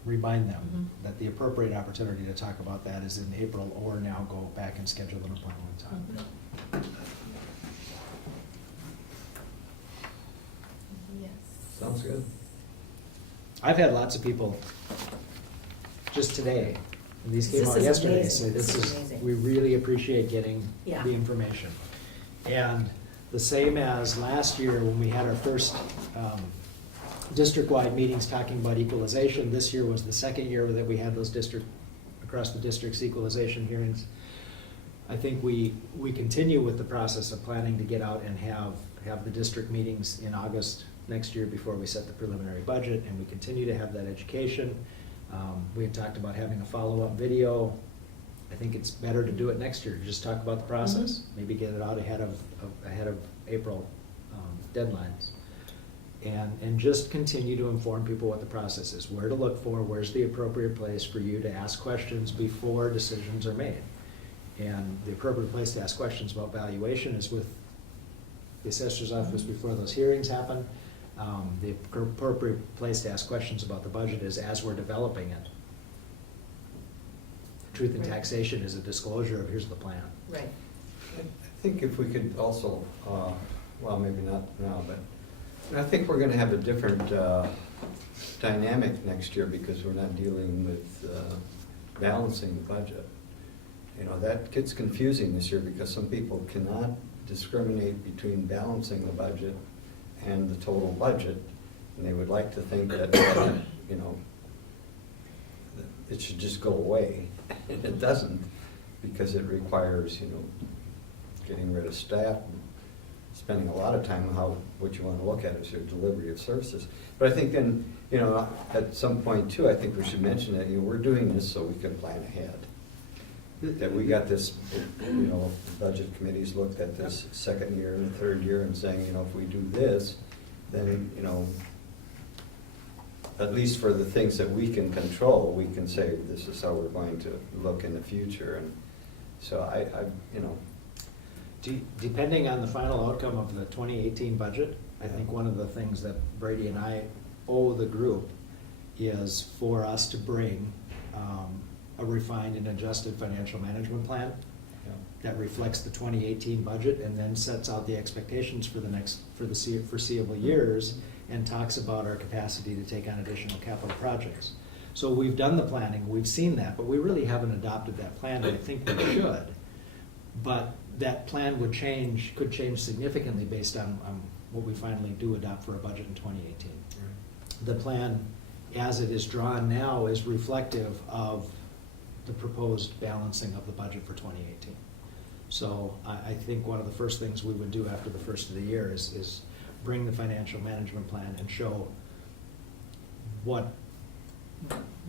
remind them that the appropriate opportunity to talk about that is in April, or now go back and schedule an appointment with Todd. Yes. Sounds good. I've had lots of people just today, and these came This out is yesterday, amazing. say This is amazing. we really appreciate getting Yeah. the information. And the same as last year when we had our first district-wide meetings talking about equalization, this year was the second year that we had those across the district's equalization hearings. I think we continue with the process of planning to get out and have the district meetings in August next year before we set the preliminary budget, and we continue to have that education. We had talked about having a follow-up video. I think it's better to do it next year, just talk about the process, maybe get it out ahead of April deadlines. And just continue to inform people what the process is, where to look for, where's the appropriate place for you to ask questions before decisions are made. And the appropriate place to ask questions about valuation is with the assessor's office before those hearings happen. The appropriate place to ask questions about the budget is as we're developing it. Truth in taxation is a disclosure of here's the plan. Right. I think if we could also, well, maybe not now, but I think we're gonna have a different dynamic next year because we're not dealing with balancing the budget. You know, that gets confusing this year because some people cannot discriminate between balancing the budget and the total budget. And they would like to think that, you know, that it should just go away. And it doesn't, because it requires, you know, getting rid of staff and spending a lot of time on what you want to look at is your delivery of services. But I think then, you know, at some point too, I think we should mention that, you know, we're doing this so we can plan ahead. That we got this, you know, budget committees looked at this second year and the third year and saying, you know, if we do this, then, you know, at least for the things that we can control, we can say this is how we're going to look in the future. And so I you know. Depending on the final outcome of the 2018 budget, I think one of the things that Brady and I owe the group is for us to bring a refined and adjusted financial management plan that reflects the 2018 budget and then sets out the expectations for the foreseeable years and talks about our capacity to take on additional capital projects. So we've done the planning, we've seen that, but we really haven't adopted that plan, and I think we should. But that plan could change significantly based on what we finally do adopt for a budget in 2018. Right. The plan, as it is drawn now, is reflective of the proposed balancing of the budget for 2018. So I think one of the first things we would do after the first of the year is bring the financial management plan and show what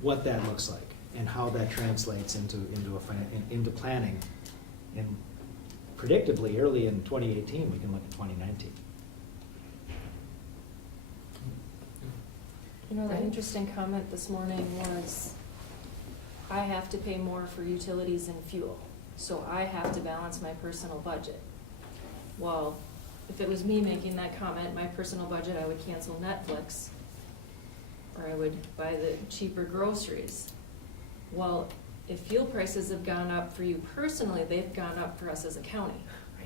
that looks like and how that translates into planning. And predictably, early in 2018, we can look at 2019. You know, the interesting comment this morning was, I have to pay more for utilities and fuel, so I have to balance my personal budget. Well, if it was me making that comment, my personal budget, I would cancel Netflix, or I would buy the cheaper groceries. Well, if fuel prices have gone up for you personally, they've gone up for us as a county.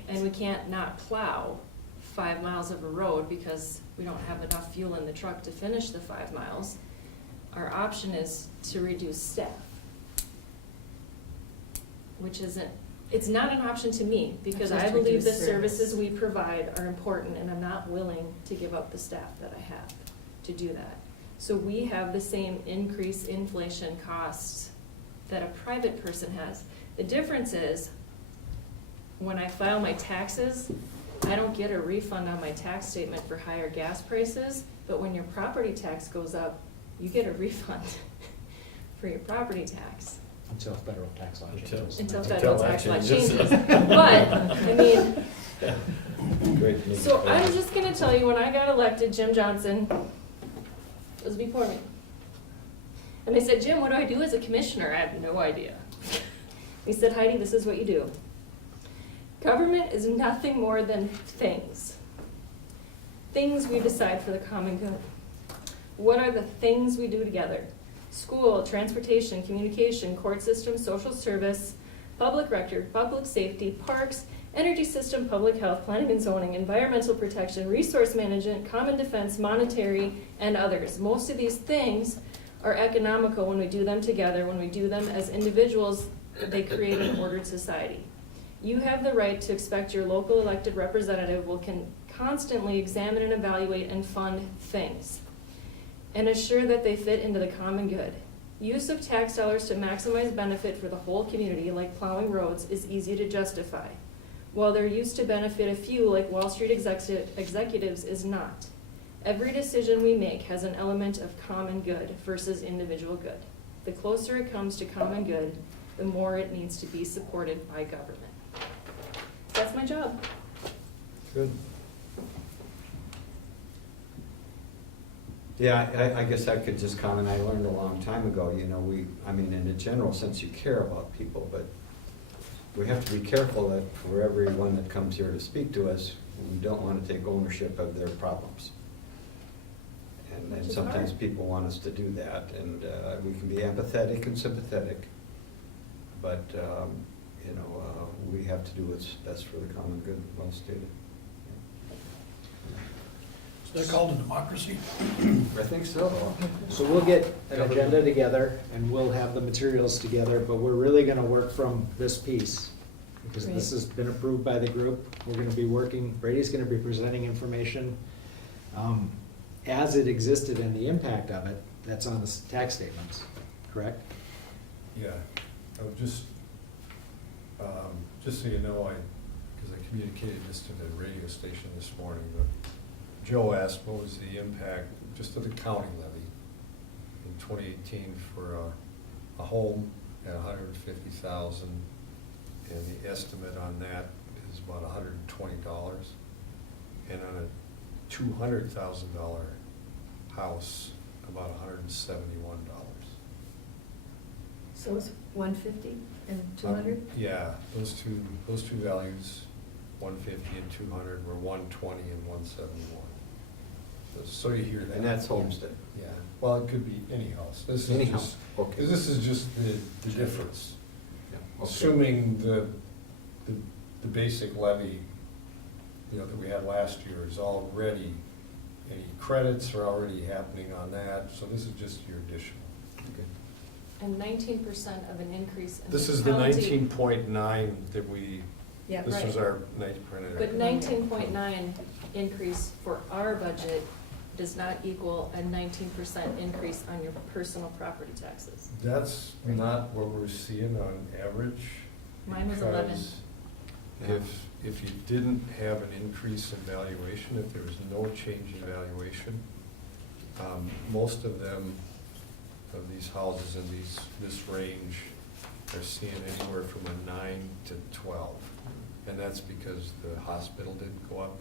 And we can't not plow 5 miles of a road because we don't have enough fuel in the truck to finish the 5 miles. Our option is to reduce staff, which isn't, it's not an option to me because I Just believe the reduce services we provide are important and I'm not willing to give up the staff that I have to do that. So we have the same increase inflation costs that a private person has. The difference is, when I file my taxes, I don't get a refund on my tax statement for higher gas prices, but when your property tax goes up, you get a refund for your property tax. Until federal tax law changes. Until federal tax law changes. But, I mean, Great. so I'm just gonna tell you, when I got elected, Jim Johnson was before me. And they said, Jim, what do I do as a commissioner? I have no idea. He said, Heidi, this is what you do. Government is nothing more than things. Things we decide for the common good. What are the things we do together? School, transportation, communication, court system, social service, public record, public safety, parks, energy system, public health, planning and zoning, environmental protection, resource management, common defense, monetary, and others. Most of these things are economical when we do them together. When we do them as individuals, they create an ordered society. You have the right to expect your local elected representative will constantly examine and evaluate and fund things and assure that they fit into the common good. Use of tax dollars to maximize benefit for the whole community, like plowing roads, is easy to justify, while their use to benefit a few, like Wall Street executives, is not. Every decision we make has an element of common good versus individual good. The closer it comes to common good, the more it needs to be supported by government. That's my job. Good. Yeah, I guess I could just comment, I learned a long time ago, you know, I mean, in a general sense, you care about people, but we have to be careful that for everyone that comes here to speak to us, we don't want to take ownership of their problems. And Which then is sometimes hard. people want us to do that, and we can be empathetic and sympathetic, but, you know, we have to do what's best for the common good, well stated. Is that called a democracy? I think so. So we'll get an agenda together and we'll have the materials together, but we're really gonna work from this piece. Because this has been approved by the group. We're gonna be working, Brady's gonna be presenting information as it existed and the impact of it, that's on the tax statements, correct? Yeah, I would just so you know, because I communicated this to the radio station this morning, but Joe asked what was the impact just of the county levy in 2018 for a home at $150,000, and the estimate on that is about $120, and on a $200,000 house, about $171. So it's 150 and 200? Yeah, those two values, 150 and 200, were 120 and 171. So you hear that. And that's homestead. Yeah, well, it could be any house. This Any is house, just, okay. because this is just the difference. Yeah, okay. Assuming the basic levy, you know, that we had last year is already, any credits are already happening on that, so this is just your additional. Okay. And 19% of an increase in the This is the county- 19.9 that we, Yeah, this right. was our night printed. But 19.9 increase for our budget does not equal a 19% increase on your personal property taxes. That's not what we're seeing on average. Mine was 11. because If you didn't have an increase in valuation, if there was no change in valuation, most of them, of these houses in this range, are seeing anywhere from a 9 to 12. And that's because the hospital didn't go up,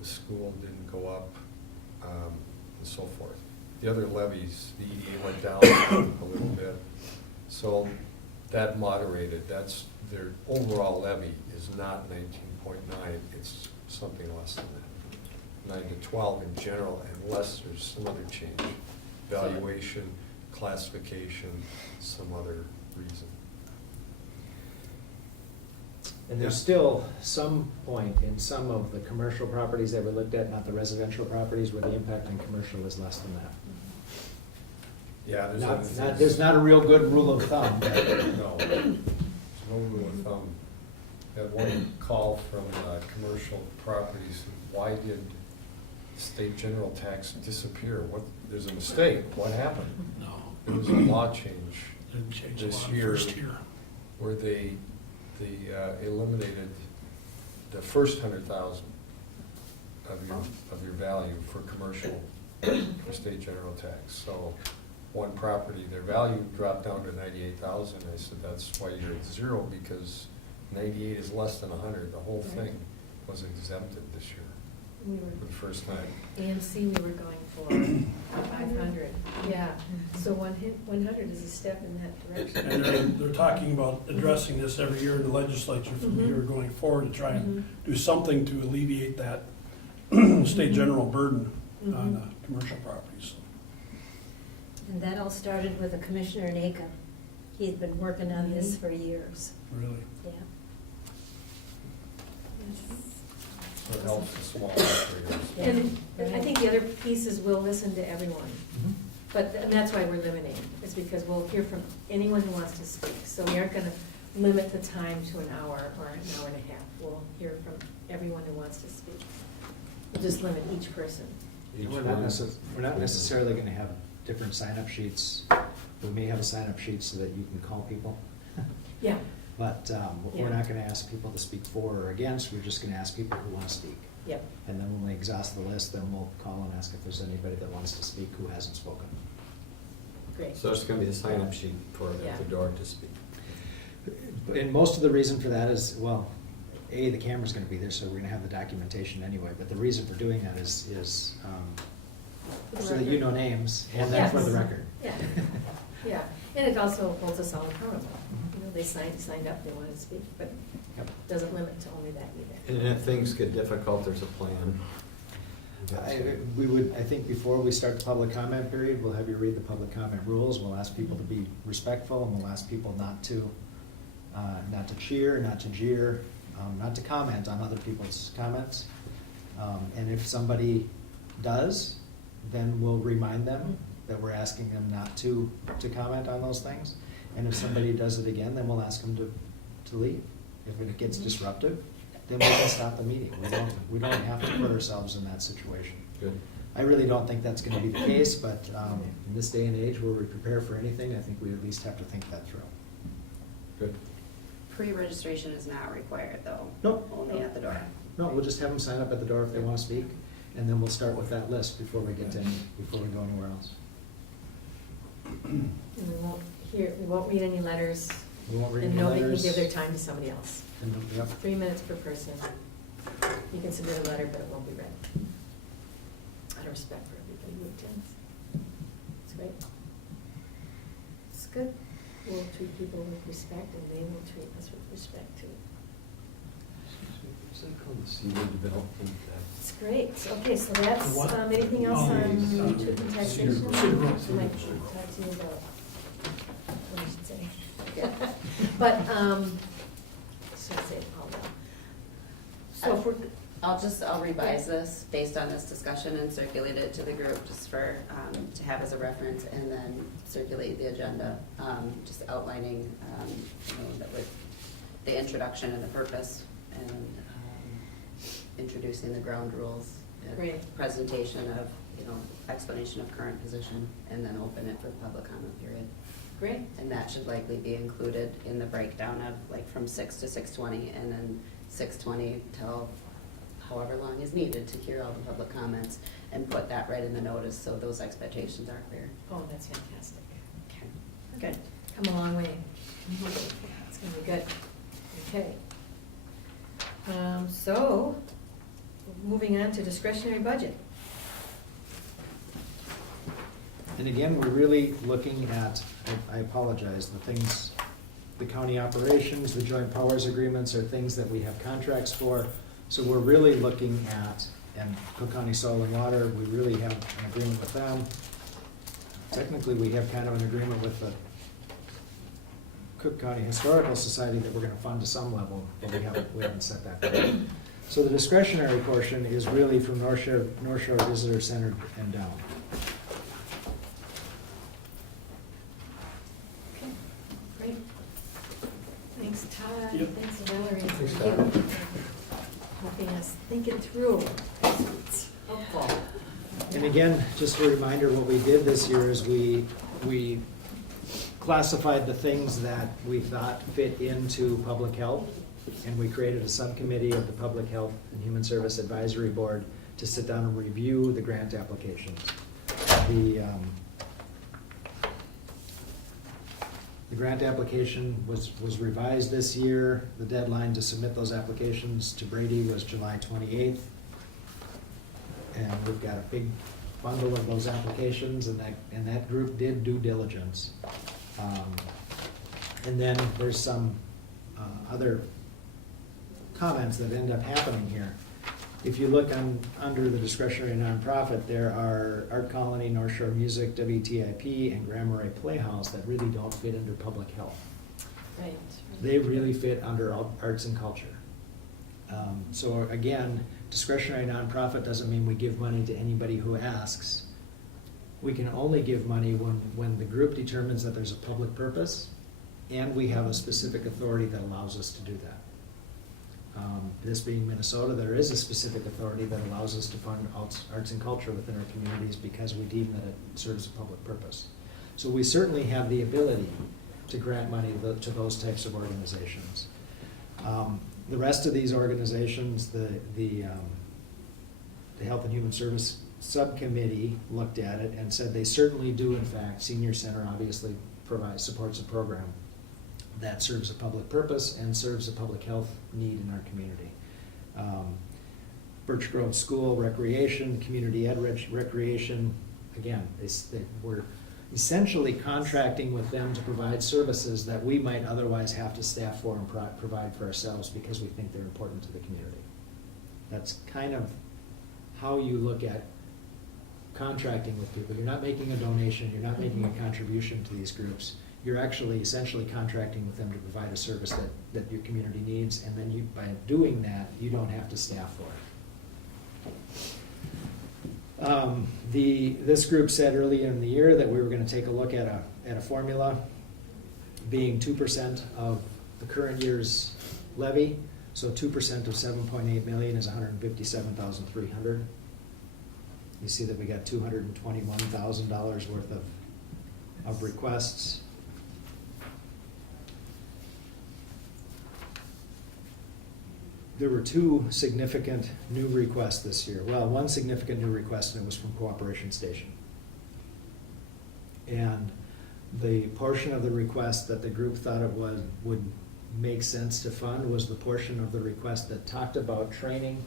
the school didn't go up, and so forth. The other levies, the EDA went down a little bit, so that moderated. That's, their overall levy is not 19.9, it's something less than that. 9 to 12 in general, unless there's some other change, valuation, classification, some other reason. And there's still some point in some of the commercial properties that we looked at, not the residential properties, where the impact on commercial is less than that. Yeah, there's Not, other not, things. there's not a real good rule of thumb. No, there's no rule of thumb. Had one call from commercial properties, why did state general tax disappear? What, there's a mistake, what happened? No. There was a law change Didn't change a this lot year first year. where they eliminated the first 100,000 of your value for commercial, for state general tax. So one property, their value dropped down to 98,000. I said, that's why you're at zero, because 98 is less than 100. The whole thing was exempted this year We for the were, first time. AMC, we were going for 500. Yeah, so 100 is a step in that direction. And they're talking about addressing this every year in the legislature from Mhm. here going forward to try and Mhm. do something to alleviate that state general burden on Mhm. commercial properties. And that all started with a commissioner in Aiken. He had been working on this for years, Really. yeah. So it helps the small operators. And I think the other piece is we'll listen to everyone. But, and that's why we're limiting, is because we'll hear from anyone who wants to speak. So we aren't gonna limit the time to an hour or an hour and a half. We'll hear from everyone who wants to speak. We'll just limit each person. We're not necessarily gonna have different sign-up sheets. We may have a sign-up sheet so that you can call people. Yeah. But we're Yeah. not gonna ask people to speak for or against, we're just gonna ask people who wanna speak. Yep. And then when we exhaust the list, then we'll call and ask if there's anybody that wants to speak who hasn't spoken. Great. So there's gonna be a sign-up sheet for Yeah. at the door to speak. And most of the reason for that is, well, A, the camera's gonna be there, so we're gonna have the documentation anyway, but the reason for doing that is For the so that you record. know names, and then for the Yes. record. Yeah, yeah, and it also holds us all accountable. You know, they signed up, they wanted to speak, but Yep. Doesn't limit to only that either. And if things get difficult, there's a plan. I think before we start the public comment period, we'll have you read the public comment rules. We'll ask people to be respectful, and we'll ask people not to cheer, not to jeer, not to comment on other people's comments. And if somebody does, then we'll remind them that we're asking them not to comment on those things. And if somebody does it again, then we'll ask them to leave. If it gets disruptive, then we can stop the meeting. We don't have to put ourselves in that situation. Good. I really don't think that's gonna be the case, but in this day and age where we prepare for anything, I think we at least have to think that through. Good. Pre-registration is not required though? Nope. Only at the door? No, we'll just have them sign up at the door if they wanna speak, and then we'll start with that list before we get to before we go anywhere else. And we won't read any letters. We won't read And any nobody can letters. give their time to somebody else. And, yep. 3 minutes per person. You can submit a letter, but it won't be read. Out of respect for everybody who attends. It's great. It's good. We'll treat people with respect, and they will treat us with respect too. Is that called the seaward development? It's great. Okay, so that's, What? anything else Oh, on truth and taxation? Cedar Grove. I'd like to talk to you about, what I should say. But, should I say, so if we're, I'll revise this based on this discussion and circulate it to the group just for, to have as a reference, and then circulate the agenda, just outlining, that with the introduction and the purpose, and introducing the ground rules. And Great. presentation of, explanation of current position, and then open it for the public comment period. great. And that should likely be included in the breakdown of like from 6 to 6:20, and then 6:20 till however long is needed to hear all the public comments, and put that right in the notice so those expectations are clear. Oh, that's fantastic. Okay. Good. Come a long way. It's gonna be good. Okay. So, moving on to discretionary budget. And again, we're really looking at, I apologize, the county operations, the joint powers agreements are things that we have contracts for. So we're really looking at, and Cook County Soil and Water, we really have an agreement with them. Technically, we have kind of an agreement with the Cook County Historical Society that we're gonna fund to some level, but we haven't set that up. So the discretionary portion is really from North Shore Visitor Center and down. Okay, great. Thanks, Todd. Yep. Thanks, Valerie. Thanks, for Todd. helping us think it through. It's helpful. And again, just a reminder, what we did this year is we classified the things that we thought fit into public health, and we created a subcommittee of the Public Health and Human Service Advisory Board to sit down and review the grant applications. The grant application was revised this year. The deadline to submit those applications to Brady was July 28th. And we've got a big bundle of those applications, and that group did due diligence. And then there's some other comments that end up happening here. If you look under the discretionary nonprofit, there are Art Colony, North Shore Music, WTIP, and Grand Marais Playhouse that really don't fit under public health. Right. They really fit under arts and culture. So again, discretionary nonprofit doesn't mean we give money to anybody who asks. We can only give money when the group determines that there's a public purpose, and we have a specific authority that allows us to do that. This being Minnesota, there is a specific authority that allows us to fund arts and culture within our communities because we deem that it serves a public purpose. So we certainly have the ability to grant money to those types of organizations. The rest of these organizations, the Health and Human Service Subcommittee looked at it and said they certainly do, in fact, Senior Center obviously supports a program that serves a public purpose and serves a public health need in our community. Birch Grove School Recreation, Community Ed Recreation, again, essentially contracting with them to provide services that we might otherwise have to staff for and provide for ourselves because we think they're important to the community. That's kind of how you look at contracting with people. You're not making a donation, you're not making a contribution to these groups. You're actually essentially contracting with them to provide a service that your community needs, and then by doing that, you don't have to staff for it. This group said earlier in the year that we were gonna take a look at a formula being 2% of the current year's levy. So 2% of 7.8 million is 157,300. You see that we got $221,000 worth of requests. There were two significant new requests this year. Well, one significant new request, and it was from Cooperation Station. And the portion of the request that the group thought it would make sense to fund was the portion of the request that talked about training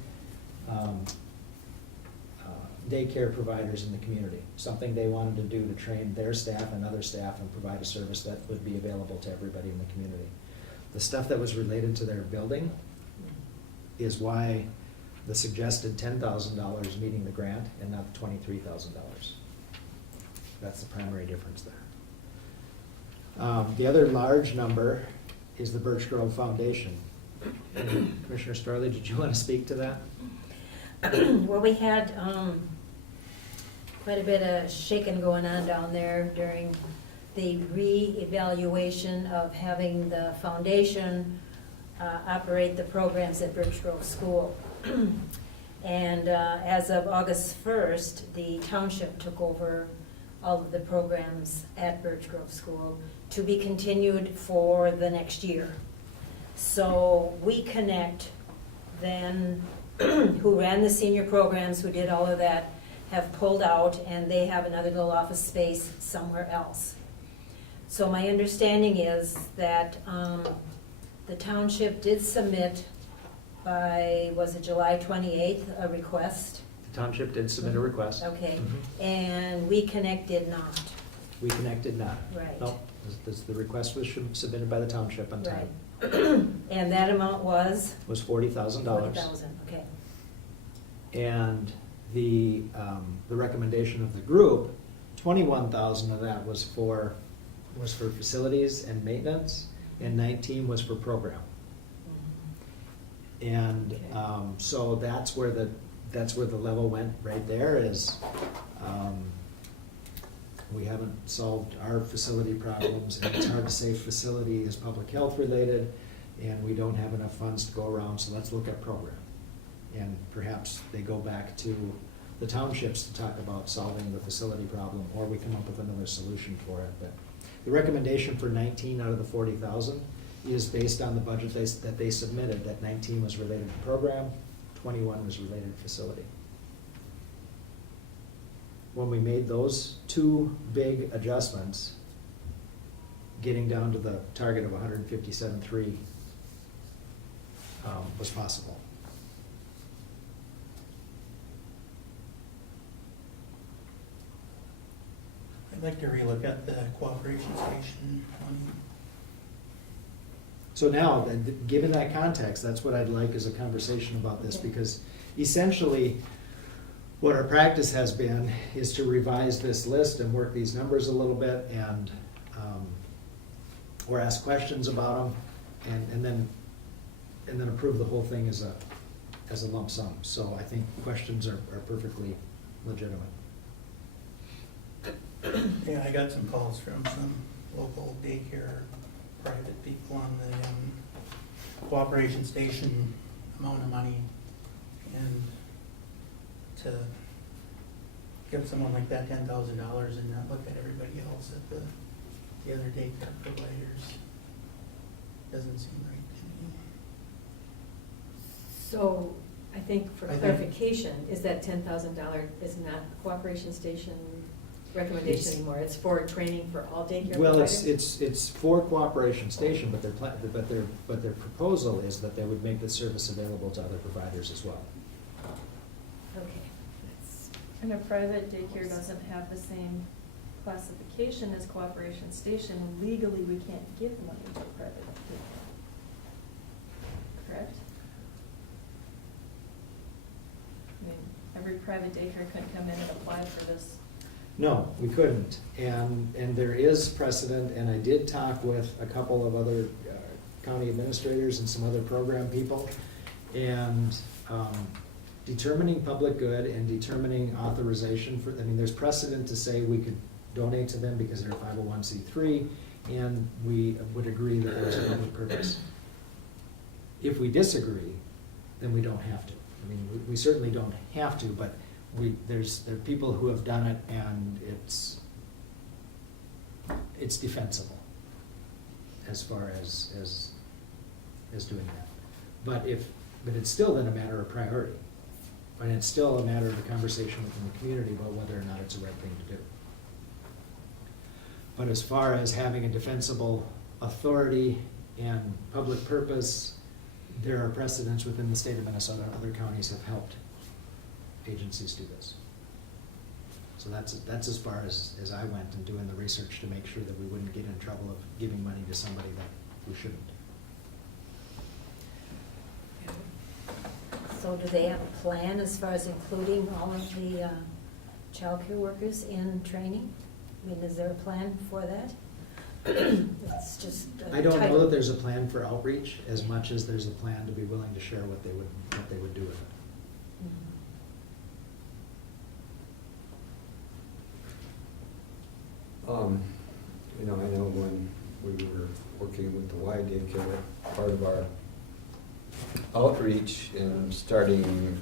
daycare providers in the community. Something they wanted to do to train their staff and other staff and provide a service that would be available to everybody in the community. The stuff that was related to their building is why the suggested $10,000 meeting the grant and not the $23,000. That's the primary difference there. The other large number is the Birch Grove Foundation. Commissioner Starley, did you want to speak to that? Well, we had quite a bit of shaking going on down there during the re-evaluation of having the foundation operate the programs at Birch Grove School. And as of August 1st, the township took over all of the programs at Birch Grove School to be continued for the next year. So We Connect then, who ran the senior programs, who did all of that, have pulled out, and they have another little office space somewhere else. So my understanding is that the township did submit by, was it July 28th, a request? The township did submit a request. Okay, Mhm. and We Connect did not. We Connected not. Right. No, the request was submitted by the township on time. Right. And that amount was? Was $40,000. $40,000, okay. And the recommendation of the group, 21,000 of that was for facilities and maintenance, and 19 was for program. And so that's where the level went right there is, we haven't solved our facility problems, and it's hard to say facility is public health related, and we don't have enough funds to go around, so let's look at program. And perhaps they go back to the townships to talk about solving the facility problem, or we come up with another solution for it. But the recommendation for 19 out of the 40,000 is based on the budget that they submitted, that 19 was related to program, 21 was related to facility. When we made those two big adjustments, getting down to the target of 157.3 was possible. I'd like to relook at the cooperation station money. So now, given that context, that's what I'd like is a conversation about this, because essentially, what our practice has been is to revise this list and work these numbers a little bit, and or ask questions about them, and then approve the whole thing as a lump sum. So I think questions are perfectly legitimate. Yeah, I got some calls from some local daycare, private people on the cooperation station amount of money, and to give someone like that $10,000 and not look at everybody else at the other daycare providers doesn't seem right to me. So I think for I think- clarification, is that $10,000 is not the cooperation station recommendation It's- anymore? It's for training for all daycare Well, providers? it's for Cooperation Station, but their proposal is that they would make the service available to other providers as well. Okay. That's- And a private daycare doesn't have the same classification as cooperation station, legally we can't give money to a private daycare. Correct? I mean, every private daycare couldn't come in and apply for this. No, we couldn't, and there is precedent, and I did talk with a couple of other county administrators and some other program people, and determining public good and determining authorization for, I mean, there's precedent to say we could donate to them because they're 501c3, and we would agree that there's a public purpose. If we disagree, then we don't have to. I mean, we certainly don't have to, but there are people who have done it, and it's defensible as far as doing that. But it's still then a matter of priority, and it's still a matter of a conversation within the community about whether or not it's the right thing to do. But as far as having a defensible authority and public purpose, there are precedents within the state of Minnesota, and other counties have helped agencies do this. So that's as far as I went in doing the research to make sure that we wouldn't get in trouble of giving money to somebody that we shouldn't. So do they have a plan as far as including all of the childcare workers in training? I mean, is there a plan for that? It's just a I don't know title. that there's a plan for outreach as much as there's a plan to be willing to share what they would do with it. I know when we were working with the Y daycare, part of our outreach in starting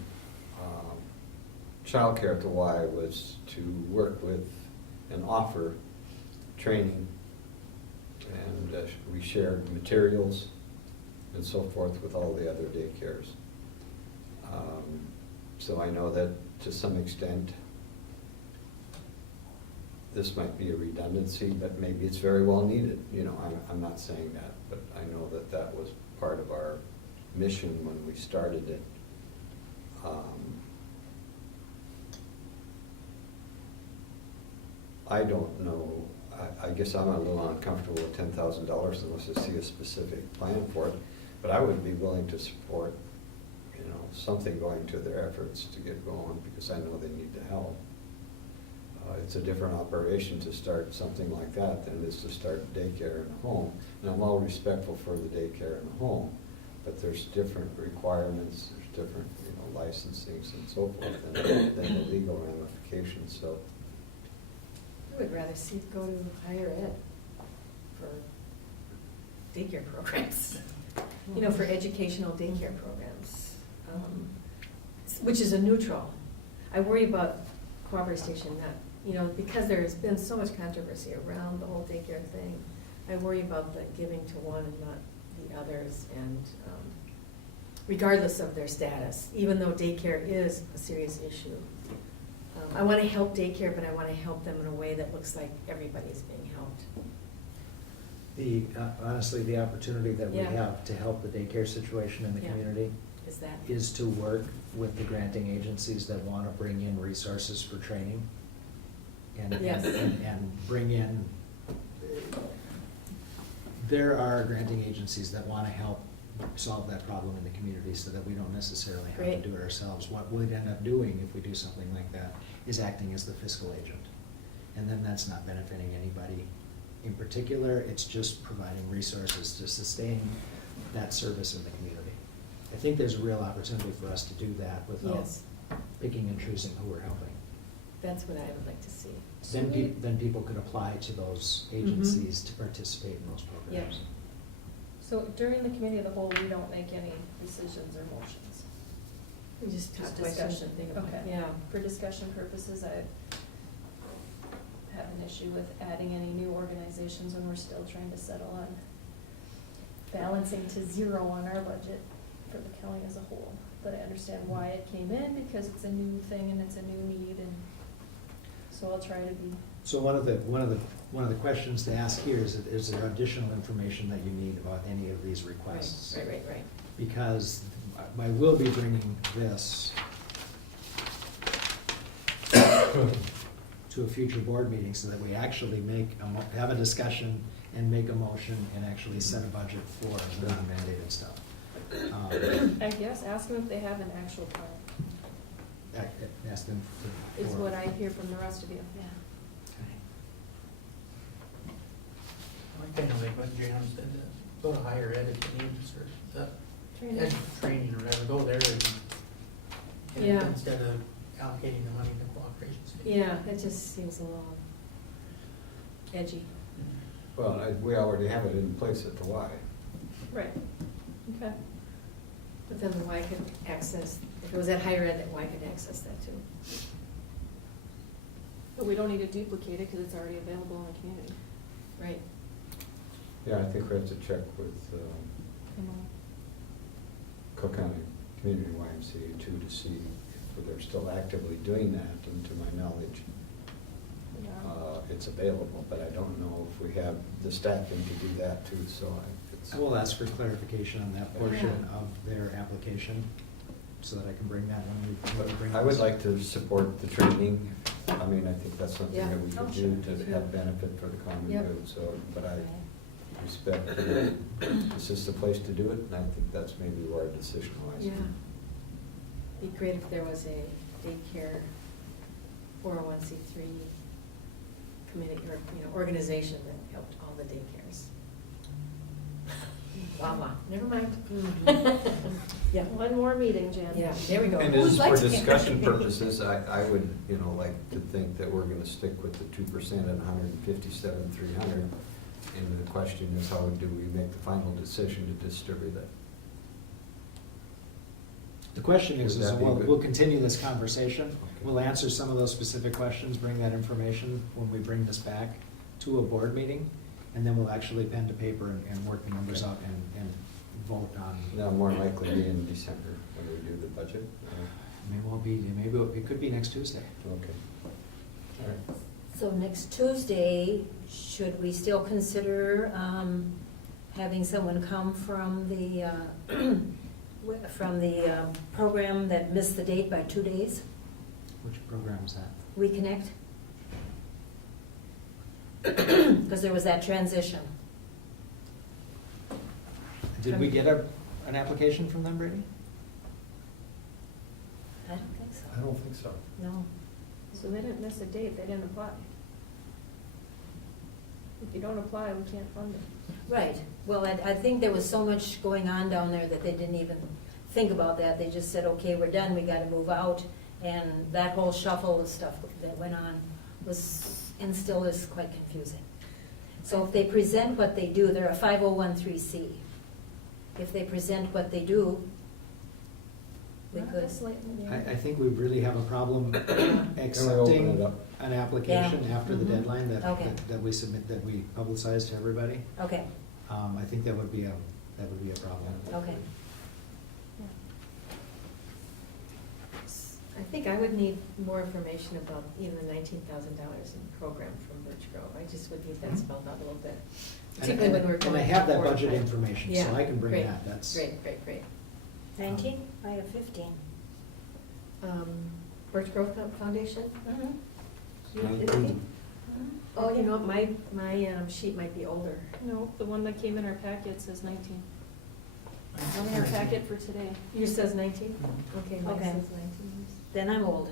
childcare at the Y was to work with and offer training, and we shared materials and so forth with all the other daycares. So I know that to some extent this might be a redundancy, but maybe it's very well needed. I'm not saying that, but I know that that was part of our mission when we started it. I don't know, I guess I'm a little uncomfortable with $10,000 unless I see a specific plan for it, but I would be willing to support, something going to their efforts to get going, because I know they need the help. It's a different operation to start something like that than it is to start daycare in a home. And I'm all respectful for the daycare in the home, but there's different requirements, there's different, licensings and so forth than the legal ramifications, so. I would rather see it go to higher ed for daycare programs, for educational daycare programs, which is a neutral. I worry about cooperative station, because there's been so much controversy around the whole daycare thing. I worry about the giving to one and not the others, and regardless of their status, even though daycare is a serious issue. I want to help daycare, but I want to help them in a way that looks like everybody's being helped. Honestly, the opportunity that we Yeah. have to help the daycare situation in the Yeah. community Is that? is to work with the granting agencies that want to bring in resources for training and Yes. and bring in. There are granting agencies that want to help solve that problem in the community so that we don't necessarily have Great. to do it ourselves. What we'd end up doing if we do something like that is acting as the fiscal agent. And then that's not benefiting anybody in particular, it's just providing resources to sustain that service in the community. I think there's a real opportunity for us to do that without Yes, picking and choosing who we're helping. that's what I would like to see. Then people could apply to those agencies to participate in those programs. Yep. So during the committee of the whole, we don't make any decisions or motions. We just talk Just questions discussion. and think about it. Okay. Yeah. For discussion purposes, I have an issue with adding any new organizations when we're still trying to settle on balancing to zero on our budget for the county as a whole. But I understand why it came in, because it's a new thing and it's a new need, and so I'll try to be. So one of the questions to ask here is there additional information that you need about any of these requests? Right. Because I will be bringing this to to a future board meeting so that we actually have a discussion and make a motion and actually set a budget for the non-mandated stuff. I guess, ask them if they have an actual plan, Ask them for. is what I hear from the rest of you, yeah. I kind of like what Jan said, go to higher ed if you need to, or Training. training or whatever, go there and Yeah. instead of allocating the money to cooperation state. Yeah, that just seems a little edgy. Well, we already have it in place at the Y. Right, okay. But then the Y could access, if it was at higher ed, that Y could access that too. But we don't need to duplicate it because it's already available in the community. Right. Yeah, I think we have to check with Cook County Community YMCA too, to see if they're still actively doing that, and to my knowledge, it's available, but I don't know if we have the staffing to do that too, so it's. I will ask for clarification on that portion Yeah. of their application, so that I can bring that when we bring. I would this. like to support the training. I mean, I think that's something Yeah. that we Oh, could sure. do to have benefit for the common Yep. good, so, but I respect that this is the place to do it, and I think that's maybe where our decision lies. Yeah. Be great if there was a daycare 401c3 committee or, organization that helped all the daycares. Wow, never mind. Yeah. One more meeting, Jan. Yeah, there we go. And Who this is would for like to- discussion purposes, I would, like to think that we're gonna stick with the 2% and 157,300. And the question is, how do we make the final decision to distribute it? The question is, Would that be good? we'll continue this conversation. Okay. We'll answer some of those specific questions, bring that information when we bring this back to a board meeting, and then we'll actually pen to paper and work the numbers out and vote on. Now, more likely be in December when we do the budget. It could be next Tuesday. Okay. All right. So next Tuesday, should we still consider having someone come from the program that missed the date by 2 days? Which program is that? Reconnect? Because there was that transition. Did we get an application from them, Brady? I don't think so. I don't think so. No. So they didn't miss a date, they didn't apply. If you don't apply, we can't fund it. Right. Well, I think there was so much going on down there that they didn't even think about that. They just said, okay, we're done, we gotta move out. And that whole shuffle of stuff that went on was, and still is, quite confusing. So if they present what they do, they're a 5013C. If they present what they do, we Not could. this late in the year. I think we really have a problem Can we open it accepting up? an application Yeah. after the Mhm. deadline Okay. that we submit, that we publicize to everybody. Okay, I think that would be a problem. okay. I think I would need more information about even the $19,000 in the program from Birch Grove. I just would need that spelled out a little bit. Particularly when we're And going. I have that forward. budget information, so Yeah, I can bring great, that, that's. Great. 19? I have 15. Birch Grove Foundation? Mm-hmm. 19. Oh, my sheet might be older. No, the one that came in our packet says 19. On our packet for today. Yours says 19? Okay, mine Okay. says 19. Then I'm old.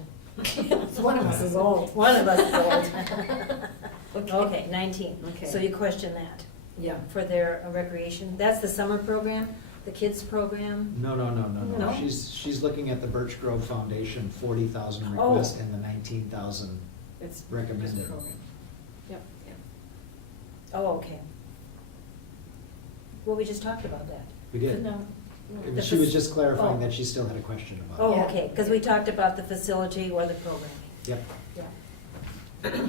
One of us is old. One of us is old. Okay, 19. Okay. So you question that Yeah. for their recreation? That's the summer program, the kids program? No. No? She's looking at the Birch Grove Foundation, 40,000 Oh. requests and the 19,000 It's recommended. this program. Yep. Yeah. Oh, okay. Well, we just talked about that. We did. No. The She was fac- just clarifying oh. that she still had a question about it. Oh, Yeah. okay, because we talked about the facility or the program. Yep. Yeah.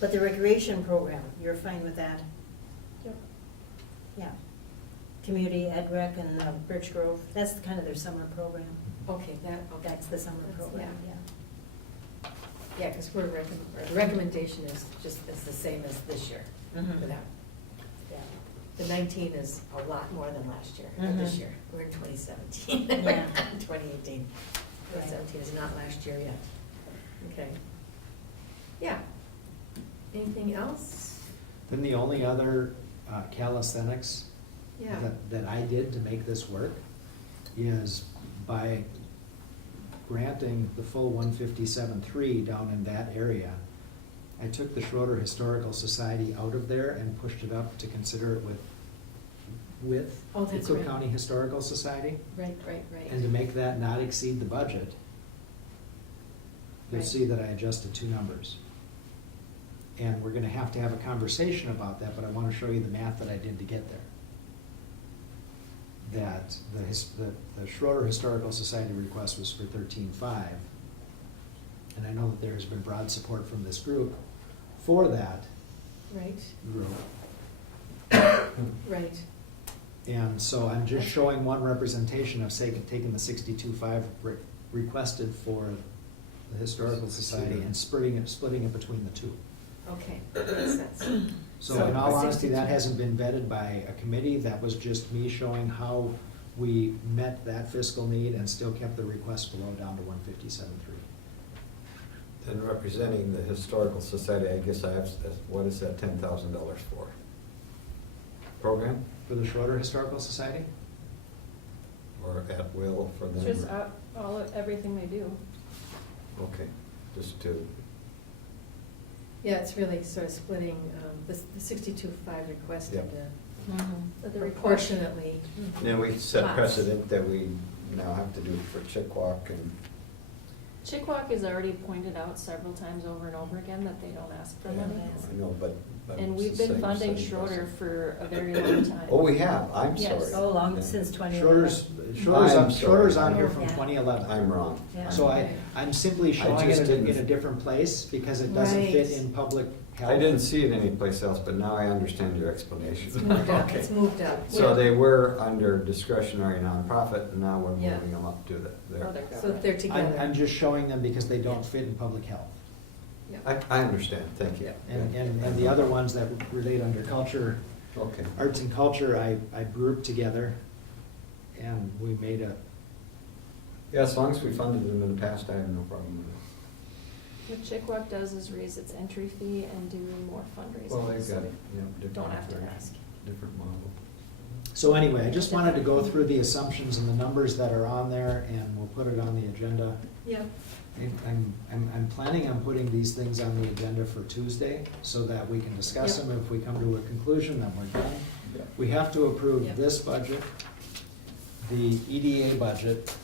But the recreation program, you're fine with that? Yep. Yeah. Community, Ed Rec, and Birch Grove, that's kind of their summer program. Okay, That's the summer That's- program, yeah. yeah. Yeah, because the recommendation is the same as this year Mhm. for that. Yeah. The 19 is a lot more than last year, or this Mhm. year. We're in 2017. Yeah. 2018. Right. 2017 is not last year yet. Okay. Yeah. Anything else? Then the only other calisthenics Yeah. that I did to make this work is by granting the full 157.3 down in that area. I took the Schroeder Historical Society out of there and pushed it up to consider it with Oh, the that's Cook right. County Historical Society. Right. And to make that not exceed the budget, you'll Right. see that I adjusted two numbers. And we're gonna have to have a conversation about that, but I wanna show you the math that I did to get there. That the Schroeder Historical Society request was for 13.5. And I know that there has been broad support from this group for that Right. group. Right. And so I'm just showing one representation of, say, taking the 62.5 requested for the Historical Society and splitting it between the two. Okay. Makes sense. So in all So, honesty, that 62. hasn't been vetted by a committee. That was just me showing how we met that fiscal need and still kept the request below down to 157.3. Then representing the Historical Society, I guess I have, what is that $10,000 for? Program For the Schroeder Historical Society? or at will for them? It's just everything they do. Okay, just to, Yeah, it's really sort of splitting the 62.5 requested Yep. But the proportionately. then we set Lots. precedent that we now have to do for Chickawauk and, Chickawauk has already pointed out several times over and over again that they don't ask for They money. don't ask. I know, but. And it's we've the been same funding same Schroeder process. for a very long time. Oh, we have, I'm Yes. sorry. Oh, long, Then since 2011. Schroeder's I'm sorry. Schroeder's on here Oh, from yeah. 2011. I'm wrong. Yeah. So I'm simply showing just it in didn't- a different place because it doesn't fit Right. in public health. I didn't see it anyplace else, but now I understand your explanation. It's moved up. Okay. It's moved up. So Yeah. they were under discretionary nonprofit, and now we're Yeah. moving them up to the, Oh, there. they're So government. they're together. I'm just showing them because they don't fit in public health. Yeah. I understand, thank you. And the other ones that relate under culture, Okay. arts and culture, I grouped together and we made a, Yeah, as long as we funded them in the past, I have no problem with it. What Chickawauk does is raise its entry fee and do more fundraising. Well, they've so got, we different. Don't have to operations, ask. Different model. so anyway, I just wanted to go through the assumptions and the numbers that are on there and we'll put it on the agenda. Yeah. I'm planning on putting these things on the agenda for Tuesday so that we can discuss Yep. them. If we come to a conclusion, then we're done. Yeah. We have to approve Yep. this budget, the EDA budget,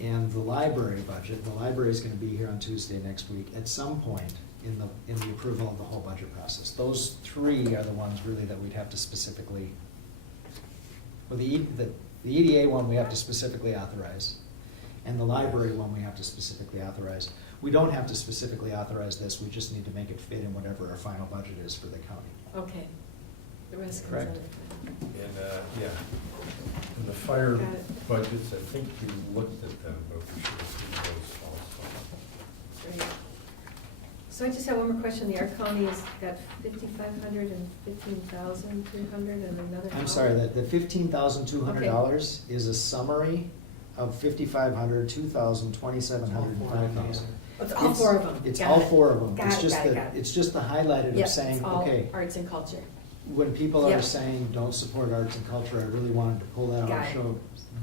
and the library budget. The library is gonna be here on Tuesday next week at some point in the approval of the whole budget process. Those three are the ones really that we'd have to specifically, well, the EDA one, we have to specifically authorize, and the library one, we have to specifically authorize. We don't have to specifically authorize this, we just need to make it fit in whatever our final budget is for the county. Okay. The rest comes Correct. out of And, yeah, and the fire Got it. budgets, I think you looked at them, but we should approve those also. Great. So I just have one more question. The Art County has got 5,500 and 15,200 and another. I'm sorry, the $15,200 is a summary of 5,500, 2,000, 2,700, and 5,000. It's all four of them. It's Got all it. four of them. Got It's it, just got it, the, got it. it's just the highlighted Yep, of saying, it's all okay, arts and culture. when people are Yep. saying don't support arts and culture, I really wanted to pull that out Got and it. show,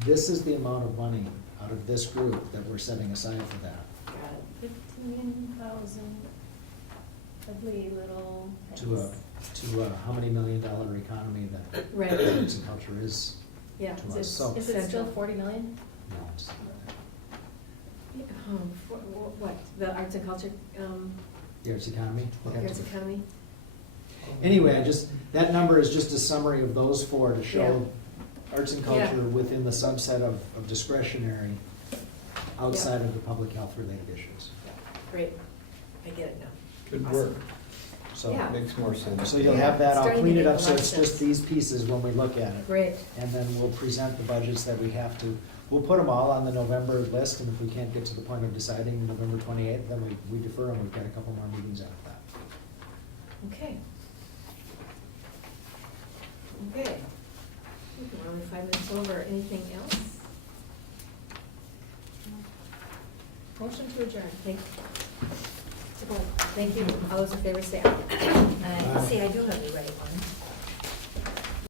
this is the amount of money out of this group that we're setting aside for that. Got it. 15,000 ugly little To a, pennies. how many $1 million economy that Right. arts and culture is Yeah. to us. it's- So, Is it still Central. 40 million? no, it's- Yeah, what, the arts and culture, the arts economy. the arts economy? Anyway, that number is just a summary of those four to show arts and Yeah. culture within the subset of discretionary outside of the public health related issues. Great. I get it now. Good Awesome. work. So, Yeah. Makes more sense. so you'll have that, I'll Starting to clean it make up a so lot of it's just sense. these pieces when we look at it. Great. And then we'll present the budgets that we have to, we'll put them all on the November list, and if we can't get to the point of deciding November 28th, then we defer them, we've got a couple more meetings after that. Okay. Okay. We're only 5 minutes over. Anything else? Motion to adjourn. Thank you. to vote. Thank you. All those in favor say aye. See, I do have the right one.